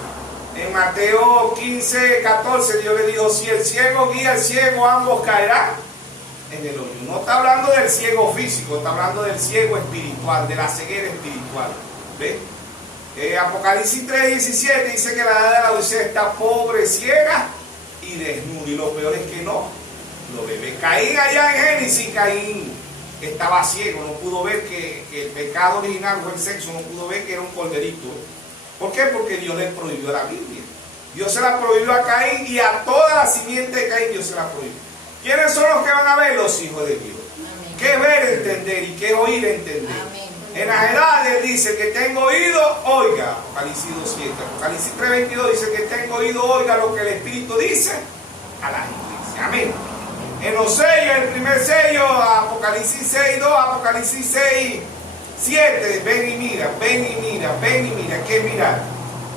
En Mateo 15:14 Dios le dijo: si el ciego guía al ciego, ambos caerán en el hoyo. No está hablando del ciego físico, está hablando del ciego espiritual, de la ceguera espiritual. ¿Ves? Apocalipsis 3:17 dice que la edad de la Odisea está pobre, ciega y desnuda. Y lo peor es que no lo ve. Caín allá en Génesis, Caín estaba ciego, no pudo ver que el pecado original fue el sexo, no pudo ver que era un corderito. ¿Por qué? Porque Dios le prohibió la Biblia. Dios se la prohibió a Caín y a toda la simiente de Caín Dios se la prohibió. ¿Quiénes son los que van a ver? Los hijos de Dios. Amén. ¿Qué ver, entender? ¿Y qué oír, entender? Amén. En las edades dice: que tengo oído, oiga. Apocalipsis 2:7. Apocalipsis 3:22 dice: que tengo oído, oiga lo que el Espíritu dice a las iglesias. Amén. En los sellos, el primer sello, Apocalipsis 6:2, Apocalipsis 6:7, ven y mira, ven y mira, ven y mira. ¿Qué mirar?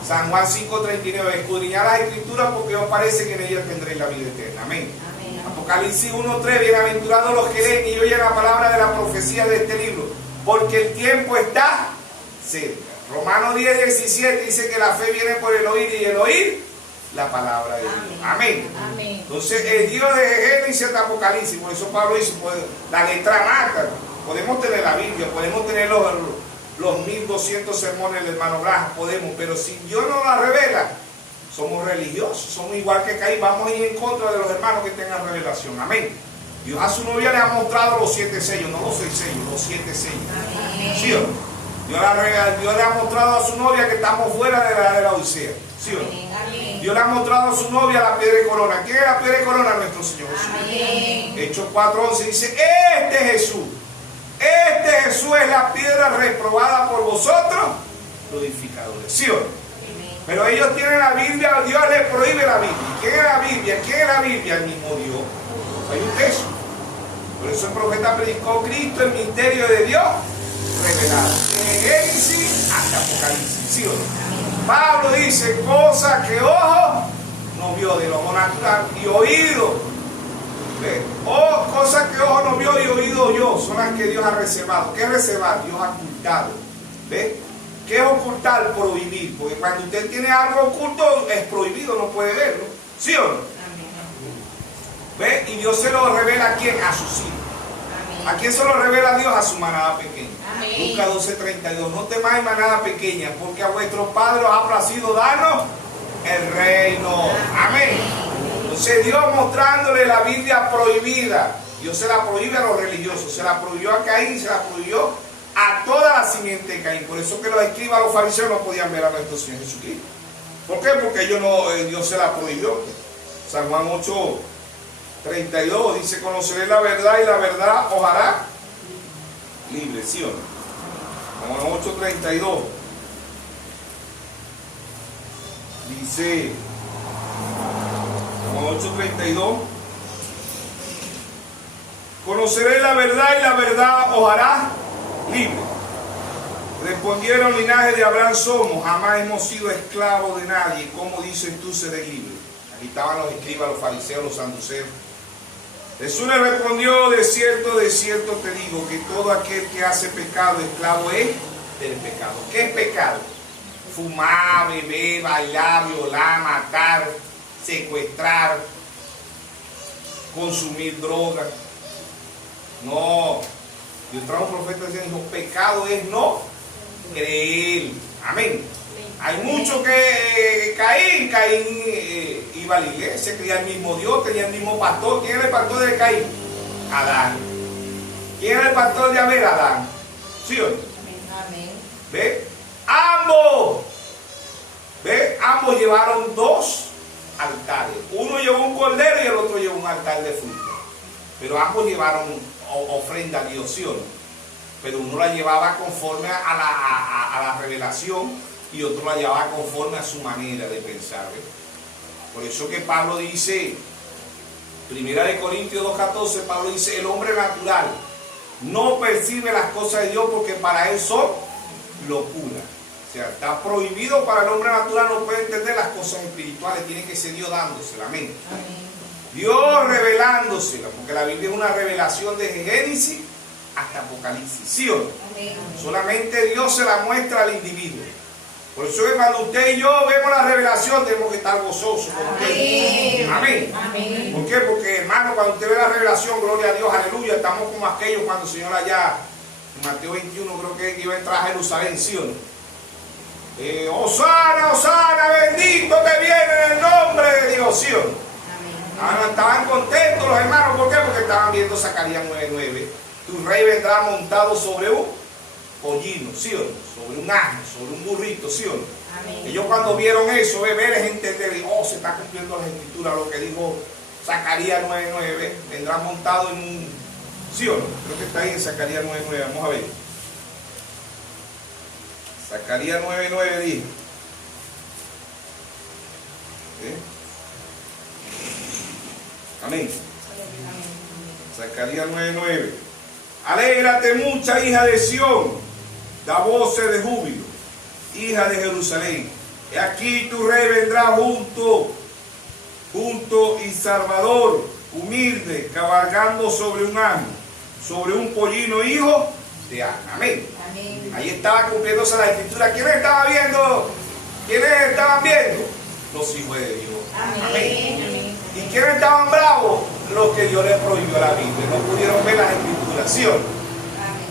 San Juan 5:39, escudriñad las Escrituras porque os parece que en ellas tendréis la vida eterna. Amén. Amén. Apocalipsis 1:3, bienaventurados los que leen y oyen la palabra de la profecía de este libro, porque el tiempo está cerca. Romanos 10:17 dice que la fe viene por el oír y el oír la palabra de Dios. Amén. Amén. Entonces, el Dios de Génesis hasta Apocalipsis, por eso Pablo dice, pues, la letra mata. Podemos tener la Biblia, podemos tener los 1200 sermones del hermano Blas, podemos, pero si Dios no la revela, somos religiosos, somos igual que Caín, vamos a ir en contra de los hermanos que tengan revelación. Amén. Dios a su novia le ha mostrado los 7 sellos, no los 6 sellos, los 7 sellos. Amén. ¿Sí o no? Dios le ha mostrado a su novia que estamos fuera de la Odisea. ¿Sí o no? Amén. Dios le ha mostrado a su novia la piedra de corona. ¿Quién es la piedra de corona? Nuestro Señor Jesús. Amén. Hechos 4:11 dice, este Jesús es la piedra reprobada por vosotros, los edificadores. ¿Sí o no? Pero ellos tienen la Biblia, Dios les prohíbe la Biblia. ¿Quién es la Biblia? ¿Quién es la Biblia? El mismo Dios. Hay un texto. Por eso el profeta predicó Cristo, el misterio de Dios revelado. Desde Génesis hasta Apocalipsis. ¿Sí o no? Pablo dice, cosas que ojo no vio del ojo natural y oído. ¿Ve? O cosas que ojo no vio y oído yo, son las que Dios ha reservado. ¿Qué es reservar? Dios ha ocultado. ¿Ve? ¿Qué es ocultar? Prohibir. Porque cuando usted tiene algo oculto, es prohibido, no puede verlo. ¿Sí o no? ¿Ve? Y Dios se lo revela a quién? A sus hijos. ¿A quién se lo revela Dios? A su manada pequeña. Amén. Lucas 12:32. No temáis manada pequeña, porque a vuestros padres os ha placido darnos el reino. Amén. Entonces Dios mostrándole la Biblia prohibida. Dios se la prohíbe a los religiosos. Se la prohibió a Caín, se la prohibió a toda la simiente de Caín. Por eso que los escribas, los fariseos no podían ver a nuestro Señor Jesucristo. ¿Por qué? Porque ellos no, Dios se la prohibió. San Juan 8:32 dice, conoceré la verdad y la verdad os hará libre. ¿Sí o no? Juan 8:32 dice, Juan 8:32, conoceré la verdad y la verdad os hará libre. Respondieron, linaje de Abraham somos, jamás hemos sido esclavos de nadie. ¿Cómo dices tú seré libre? Aquí estaban los escribas, los fariseos, los saduceos. Jesús le respondió, de cierto te digo, que todo aquel que hace pecado, esclavo es del pecado. ¿Qué es pecado? Fumar, beber, bailar, violar, matar, secuestrar, consumir drogas. No. Dios trajo un profeta diciendo, pecado es no creer. Amén. Hay muchos que Caín iba a la iglesia, creía el mismo Dios, tenía el mismo pastor. ¿Quién era el pastor de Caín? Adán. ¿Quién era el pastor de Abel? Adán. ¿Sí o no? Amén. ¿Ve? Ambos llevaron 2 altares. Uno llevó un cordero y el otro llevó un altar de fruta. Pero ambos llevaron ofrenda a Dios, ¿sí o no? Pero uno la llevaba conforme a la revelación y otro la llevaba conforme a su manera de pensar. ¿Ve? Por eso que Pablo dice, 1 Corintios 2:14, Pablo dice, el hombre natural no percibe las cosas de Dios porque para él son locura. O sea, está prohibido para el hombre natural, no puede entender las cosas espirituales, tiene que ser Dios dándosela. Amén. Dios revelándosela, porque la Biblia es una revelación desde Génesis hasta Apocalipsis. ¿Sí o no? Amén. Solamente Dios se la muestra al individuo. Por eso que cuando usted y yo vemos la revelación tenemos que estar gozosos. Amén. Amén. Amén. ¿Por qué? Porque hermano, cuando usted ve la revelación, gloria a Dios, aleluya, estamos como aquellos cuando el Señor allá, en Mateo 21 creo que iba a entrar a Jerusalén, ¿sí o no? Hosana, Hosana, bendito que viene en el nombre de Dios, ¿sí o no? Estaban contentos los hermanos, ¿por qué? Porque estaban viendo Zacarías 9:9. Tu rey vendrá montado sobre un pollino, ¿sí o no? Sobre un asno, sobre un burrito, ¿sí o no? Amén. Ellos cuando vieron eso, ver es entender, se está cumpliendo la escritura, lo que dijo Zacarías 9:9, vendrá montado en un, ¿sí o no? Creo que está ahí en Zacarías 9:9, vamos a ver. Zacarías 9:9 dijo. Amén. Zacarías 9:9. Alégrate mucha, hija de Sión, da voces de júbilo, hija de Jerusalén. He aquí tu rey vendrá junto y salvador, humilde, cabalgando sobre un asno, sobre un pollino hijo de asna. Amén. Amén. Ahí estaba cumpliéndose la escritura. ¿Quiénes estaban viendo? ¿Quiénes estaban viendo? los hijos de Dios. Amén. ¿Y quiénes estaban bravos? Los que Dios les prohibió la Biblia. No pudieron ver las escrituras, ¿sí o no?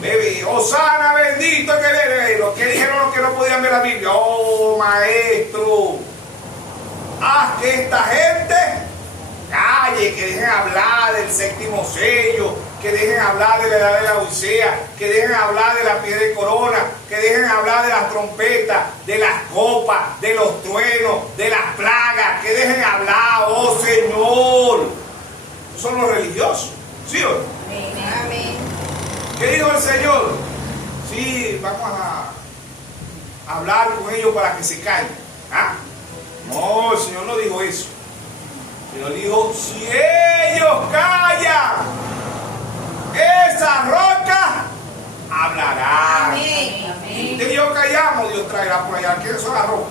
Baby, Osana, bendito que eres. Los que dijeron los que no podían ver la Biblia. Oh, maestro, haz que esta gente calle, que dejen hablar del séptimo sello, que dejen hablar de la edad de la Odisea, que dejen hablar de la piedra de corona, que dejen hablar de las trompetas, de las copas, de los truenos, de las plagas, que dejen hablar, oh Señor. Son los religiosos, ¿sí o no? Amén. ¿Qué dijo el Señor? Sí, vamos a hablar con ellos para que se callen. ¿Ah? No, el Señor no dijo eso. El Señor dijo, si ellos callan, esa roca hablará. Amén. Si usted y yo callamos, Dios traerá por allá. ¿Quiénes son las rocas?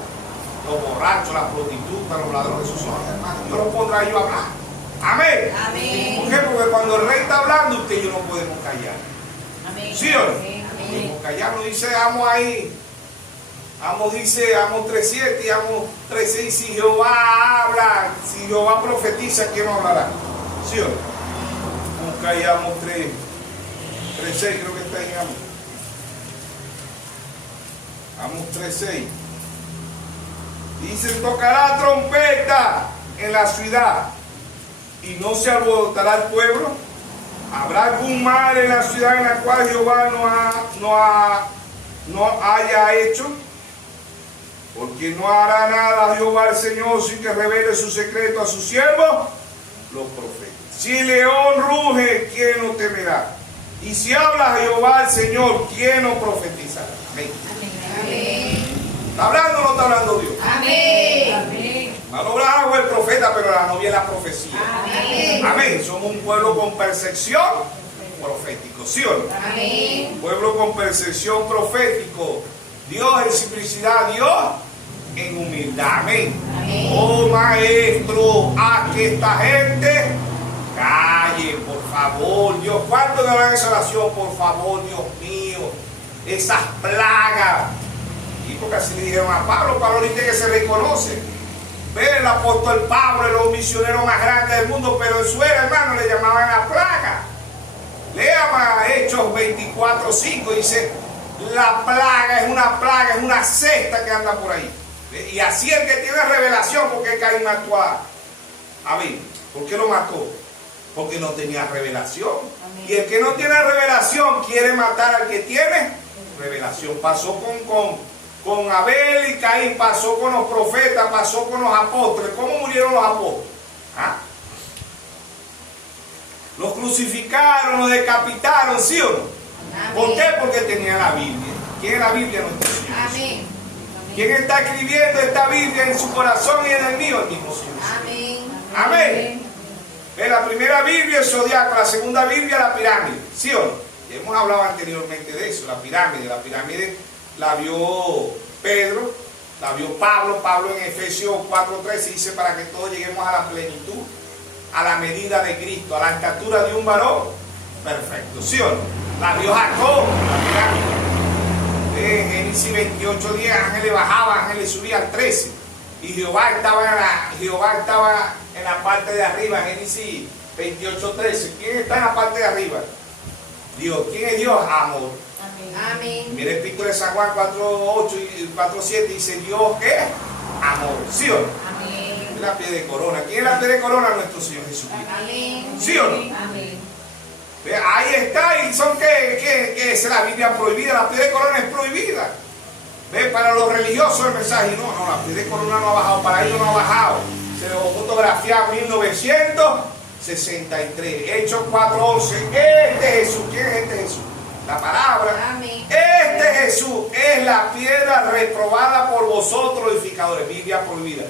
Los borrachos, las prostitutas, los ladrones, esos son los hermanos. Dios los pondrá ellos a hablar. Amén. Amén. ¿Por qué? Porque cuando el rey está hablando, usted y yo no podemos callar. Amén. ¿Sí o no? Amén. Podemos callar, no dice Amos ahí. Amos dice, Amos 3.7 y Amos 3.6, si Jehová habla, si Jehová profetiza, ¿quién no hablará? ¿Sí o no? Busca ahí Amos 3.6, creo que está ahí en Amos. Amos 3.6. Dice, tocará trompeta en la ciudad y no se alborotará el pueblo. ¿Habrá algún mal en la ciudad en la cual Jehová no haya hecho? Porque no hará nada Jehová el Señor sin que revele su secreto a sus siervos, los profetas. Si el león ruge, ¿quién no temerá? Y si habla Jehová el Señor, ¿quién no profetizará? Amén. Amén. ¿Está hablando o no está hablando Dios? Amén. Amén. No hablaba el profeta, pero la novia es la profecía. Amén. Amén. Somos un pueblo con percepción profético, ¿sí o no? Amén. Un pueblo con percepción profético. Dios en simplicidad, Dios en humildad. Amén. Amén. Oh maestro, haz que esta gente calle, por favor. Dios, ¿cuánto le harán esa oración? Por favor, Dios mío. Esas plagas. Y porque así le dijeron a Pablo. Pablo dice que se reconoce. Ve, el apóstol Pablo, el misionero más grande del mundo, pero en su era, hermano, le llamaban la plaga. Lea Hechos 24:5, dice, la plaga es una cesta que anda por ahí. Y así el que tiene revelación, ¿por qué Caín mató a Abel? ¿Por qué lo mató? Porque no tenía revelación. Amén. Y el que no tiene revelación quiere matar al que tiene revelación. Pasó con Abel y Caín, pasó con los profetas, pasó con los apóstoles. ¿Cómo murieron los apóstoles? ¿Ah? Los crucificaron, los decapitaron, ¿sí o no? Amén. ¿Por qué? Porque tenían la Biblia. ¿Quién es la Biblia? Nuestro Señor. Amén. ¿Quién está escribiendo esta Biblia en su corazón y en el mío? El mismo Señor. Amén. Amén. La primera Biblia es zodiaco, la segunda Biblia la pirámide, ¿sí o no? Ya hemos hablado anteriormente de eso, la pirámide la vio Pedro, la vio Pablo en Efesios 4:13 dice para que todos lleguemos a la plenitud, a la medida de Cristo, a la estatura de un varón perfecto, ¿sí o no? La vio Jacob, la pirámide. En Génesis 28:10, ángeles bajaban, ángeles subían al 13. Y Jehová estaba en la parte de arriba, Génesis 28:13. ¿Quién está en la parte de arriba? Dios. ¿Quién es Dios? Amor. Amén. Mira el Espíritu de San Juan 4:8 y 4:7 dice Dios es amor. ¿Sí o no? Amén. Es la piedra de corona. ¿Quién es la piedra de corona? Nuestro Señor Jesucristo. Amén. ¿Sí o no? Amén. Ahí está, y son que es la Biblia prohibida, la piedra de corona es prohibida. ¿Ve? Para los religiosos el mensaje, no, la piedra de corona no ha bajado, para ellos no ha bajado. Se lo fotografiaba en 1963, Hechos 4:11. Este Jesús, ¿quién es este Jesús? La palabra. Amén. Este Jesús es la piedra reprobada por vosotros, edificadores. Biblia prohibida.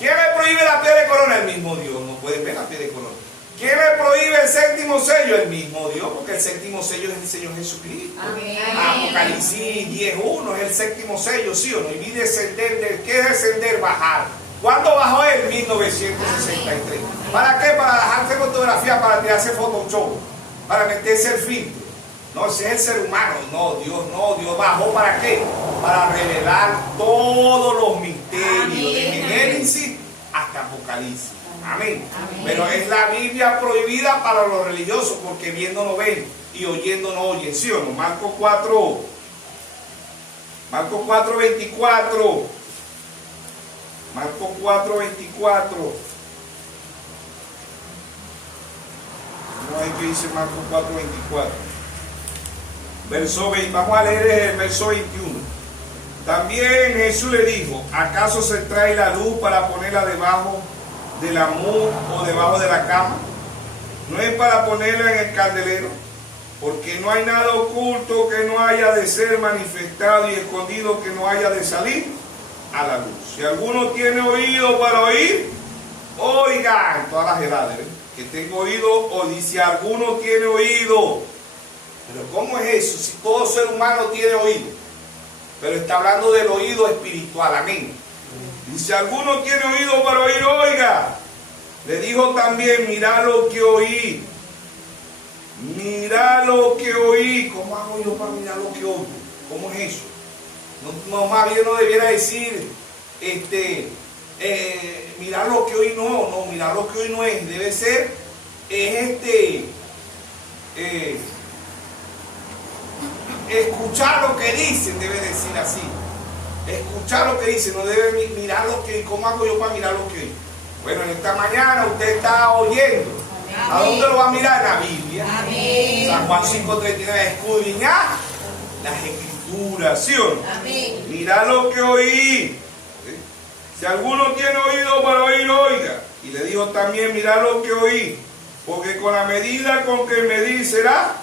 ¿Quién le prohíbe la piedra de corona? El mismo Dios. No pueden ver la piedra de corona. ¿Quién le prohíbe el séptimo sello? El mismo Dios, porque el séptimo sello es el Señor Jesucristo. Amén. Apocalipsis 10:1 es el séptimo sello, ¿sí o no? Y vi descender, ¿qué es descender? Bajar. ¿Cuándo bajó él? 1963. ¿Para qué? Para dejarse fotografía, para tirarse Photoshop, para meterse el filtro. No, ese es el ser humano. No, Dios bajó ¿para qué? Para revelar todos los misterios. Amén. En Génesis dice. Amén. Amén. Pero es la Biblia prohibida para los religiosos, porque viendo no ven y oyendo no oyen, ¿sí o no? Marcos 4, 24. Marcos 4, 24. No hay que dice Marcos 4, 24. Verso 20, vamos a leer el verso 21. También Jesús le dijo: ¿acaso se trae la luz para ponerla debajo de la mud o debajo de la cama? ¿No es para ponerla en el candelero? Porque no hay nada oculto que no haya de ser manifestado, y escondido que no haya de salir a la luz. Si alguno tiene oído para oír, oiga. En todas las edades, ¿eh? Que tengo oído, o dice: alguno tiene oído. Pero ¿cómo es eso? Si todo ser humano tiene oído. Pero está hablando del oído espiritual, amén. Dice: alguno tiene oído para oír, oiga. Le dijo también: mirad lo que oí. Mirad lo que oí. ¿Cómo hago yo para mirar lo que oigo? ¿Cómo es eso? No, más bien no debiera decir, mirar lo que oí, no, mirar lo que oí no es. Debe ser, escuchar lo que dicen, debe decir así. Escuchar lo que dicen, no debe mirar lo que. ¿Cómo hago yo para mirar lo que? Bueno, en esta mañana usted está oyendo. ¿A dónde lo va a mirar? En la Biblia. Amén. San Juan 5:39, escudriñar las escrituras, ¿sí o no? Amén. Mira lo que oí. ¿Sí? Si alguno tiene oído para oír, oiga. Y le dijo también: mira lo que oí, porque con la medida con que medís será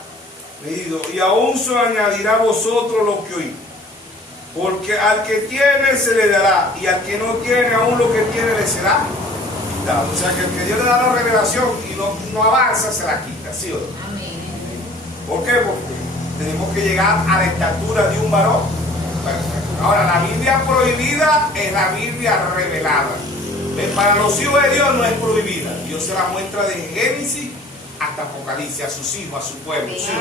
medido, y aún se añadirá a vosotros lo que oí. Porque al que tiene se le dará, y al que no tiene, aún lo que tiene le será quitado. O sea que el que Dios le da la revelación y no avanza, se la quita, ¿sí o no? Amén. ¿Por qué? Porque tenemos que llegar a la estatura de un varón. Ahora, la Biblia prohibida es la Biblia revelada. Para los hijos de Dios no es prohibida. Dios se la muestra desde Génesis hasta Apocalipsis, a sus hijos, a su pueblo, ¿sí?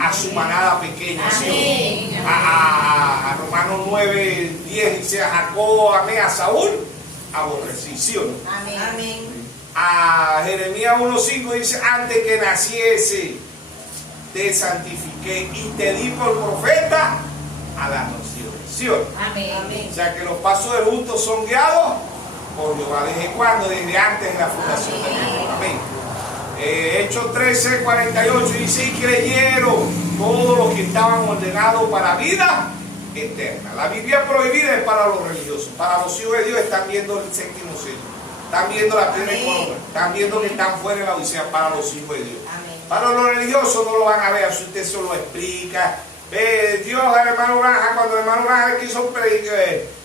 A su manada pequeña, ¿sí? A Romanos 9, 10 dice: a Jacob amé, a Saúl aborrecí, ¿sí o no? Amén. A Jeremías 1:5 dice: antes que naciese te santifiqué y te di por profeta a la nación, ¿sí o no? Amén. O sea que los pasos del justo son guiados por Jehová. ¿Desde cuándo? Desde antes de la fundación del mundo. Amén. Hechos 13:48 dice: y creyeron todos los que estaban ordenados para vida eterna. La Biblia prohibida es para los religiosos. Para los hijos de Dios están viendo el séptimo sello, están viendo la primera columna, están viendo que están fuera de la odisea. Para los hijos de Dios. Amén. Para los religiosos no lo van a ver, si usted se lo explica. Dios al hermano Granja, cuando el hermano Granja quiso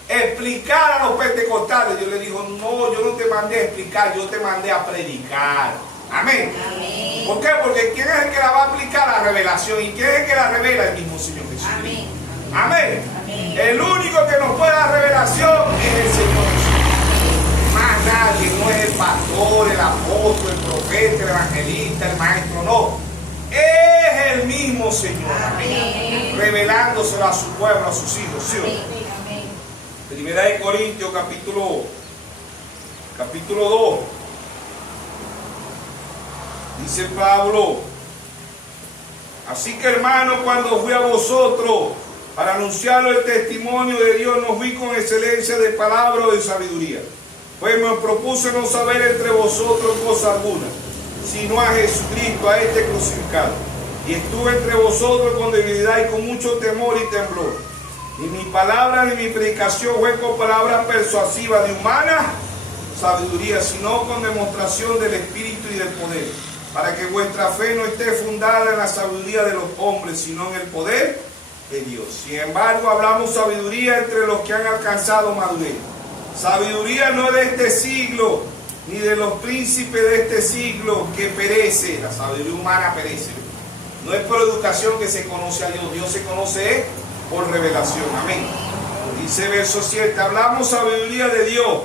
explicar a los pentecostales, Dios le dijo: no, yo no te mandé a explicar, yo te mandé a predicar. Amén. Amén. ¿Por qué? Porque ¿quién es el que la va a aplicar? La revelación. ¿Y quién es el que la revela? El mismo Señor Jesús. Amén. Amén. Amén. El único que nos puede dar revelación es el Señor Jesús. Más nadie, no es el pastor, el apóstol, el profeta, el evangelista, el maestro, no. Es el mismo Señor. Amén. Revelándoselo a su pueblo, a sus hijos, ¿sí o no? Amén. Primera de Corintios, capítulo 2. Dice Pablo: así que, hermano, cuando fui a vosotros para anunciaros el testimonio de Dios, no fui con excelencia de palabra o de sabiduría, pues me propuse no saber entre vosotros cosa alguna, sino a Jesucristo, a este crucificado. Y estuve entre vosotros con debilidad y con mucho temor y temblor. Ni mi palabra ni mi predicación fue con palabras persuasivas de humana sabiduría, sino con demostración del Espíritu y del poder, para que vuestra fe no esté fundada en la sabiduría de los hombres, sino en el poder de Dios. Sin embargo, hablamos sabiduría entre los que han alcanzado madurez. Sabiduría no es de este siglo, ni de los príncipes de este siglo, que perece. La sabiduría humana perece. No es por educación que se conoce a Dios. Dios se conoce por revelación. Amén. Dice verso 7: hablamos sabiduría de Dios,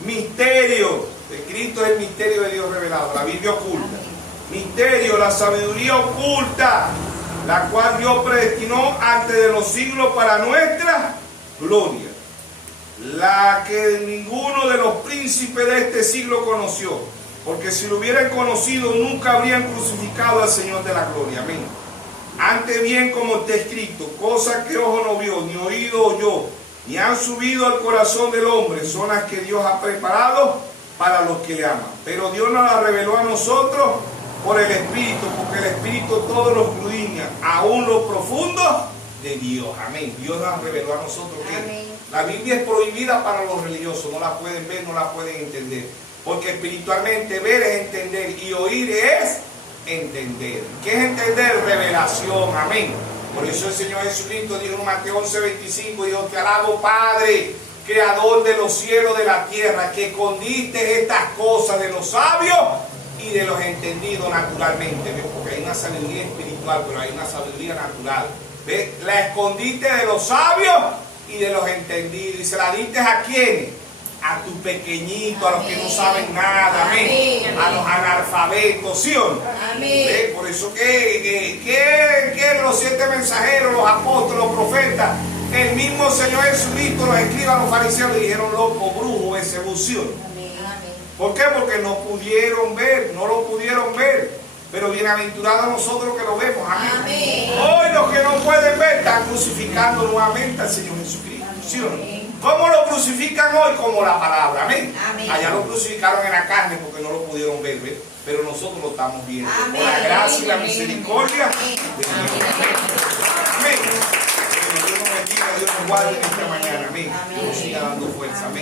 misterio de Cristo, es el misterio de Dios revelado, la Biblia oculta. Misterio, la sabiduría oculta, la cual Dios predestinó antes de los siglos para nuestra gloria, la que ninguno de los príncipes príncipe de este siglo conoció, porque si lo hubieran conocido nunca habrían crucificado al Señor de la gloria. Amén. Antes bien, como está escrito, cosas que ojo no vio, ni oído oyó, ni han subido al corazón del hombre, son las que Dios ha preparado para los que le aman. Pero Dios nos las reveló a nosotros por el Espíritu, porque el Espíritu todo lo escudriña, aún lo profundo de Dios. Amén. Dios nos reveló a nosotros que Amén. la Biblia es prohibida para los religiosos, no la pueden ver, no la pueden entender, porque espiritualmente ver es entender y oír es entender. ¿Qué es entender? Revelación. Amén. Por eso el Señor Jesucristo dijo en Mateo 11:25, dijo: te alabo, Padre, creador de los cielos y de la tierra, que escondiste estas cosas de los sabios y de los entendidos naturalmente. ¿Ves? Porque hay una sabiduría espiritual, pero hay una sabiduría natural. ¿Ves? La escondiste de los sabios y de los entendidos. ¿Y se la diste a quién? A tu pequeñito, a los que no saben nada. Amén. Amén. A los analfabetos, ¿sí o no? Amén. ¿Ves? Por eso que los 7 mensajeros, los apóstoles, los profetas, el mismo Señor Jesucristo, los escribas, los fariseos le dijeron: loco, brujo, Belcebú. ¿Por qué? Porque no pudieron ver, no lo pudieron ver. Pero bienaventurados nosotros que lo vemos. Amén. Amén. Hoy los que no pueden ver están crucificando nuevamente al Señor Jesucristo. ¿Sí o no? ¿Cómo lo crucifican hoy? Como la palabra. Amén. Amén. Allá lo crucificaron en la carne porque no lo pudieron ver, ¿ves? Pero nosotros lo estamos viendo. Amén. Por la gracia y la Amén. misericordia Amén. de Dios. Amén. Que Dios nos bendiga, Dios nos guarde en esta mañana. Amén. Amén. Dios nos siga dando fuerza. Amén.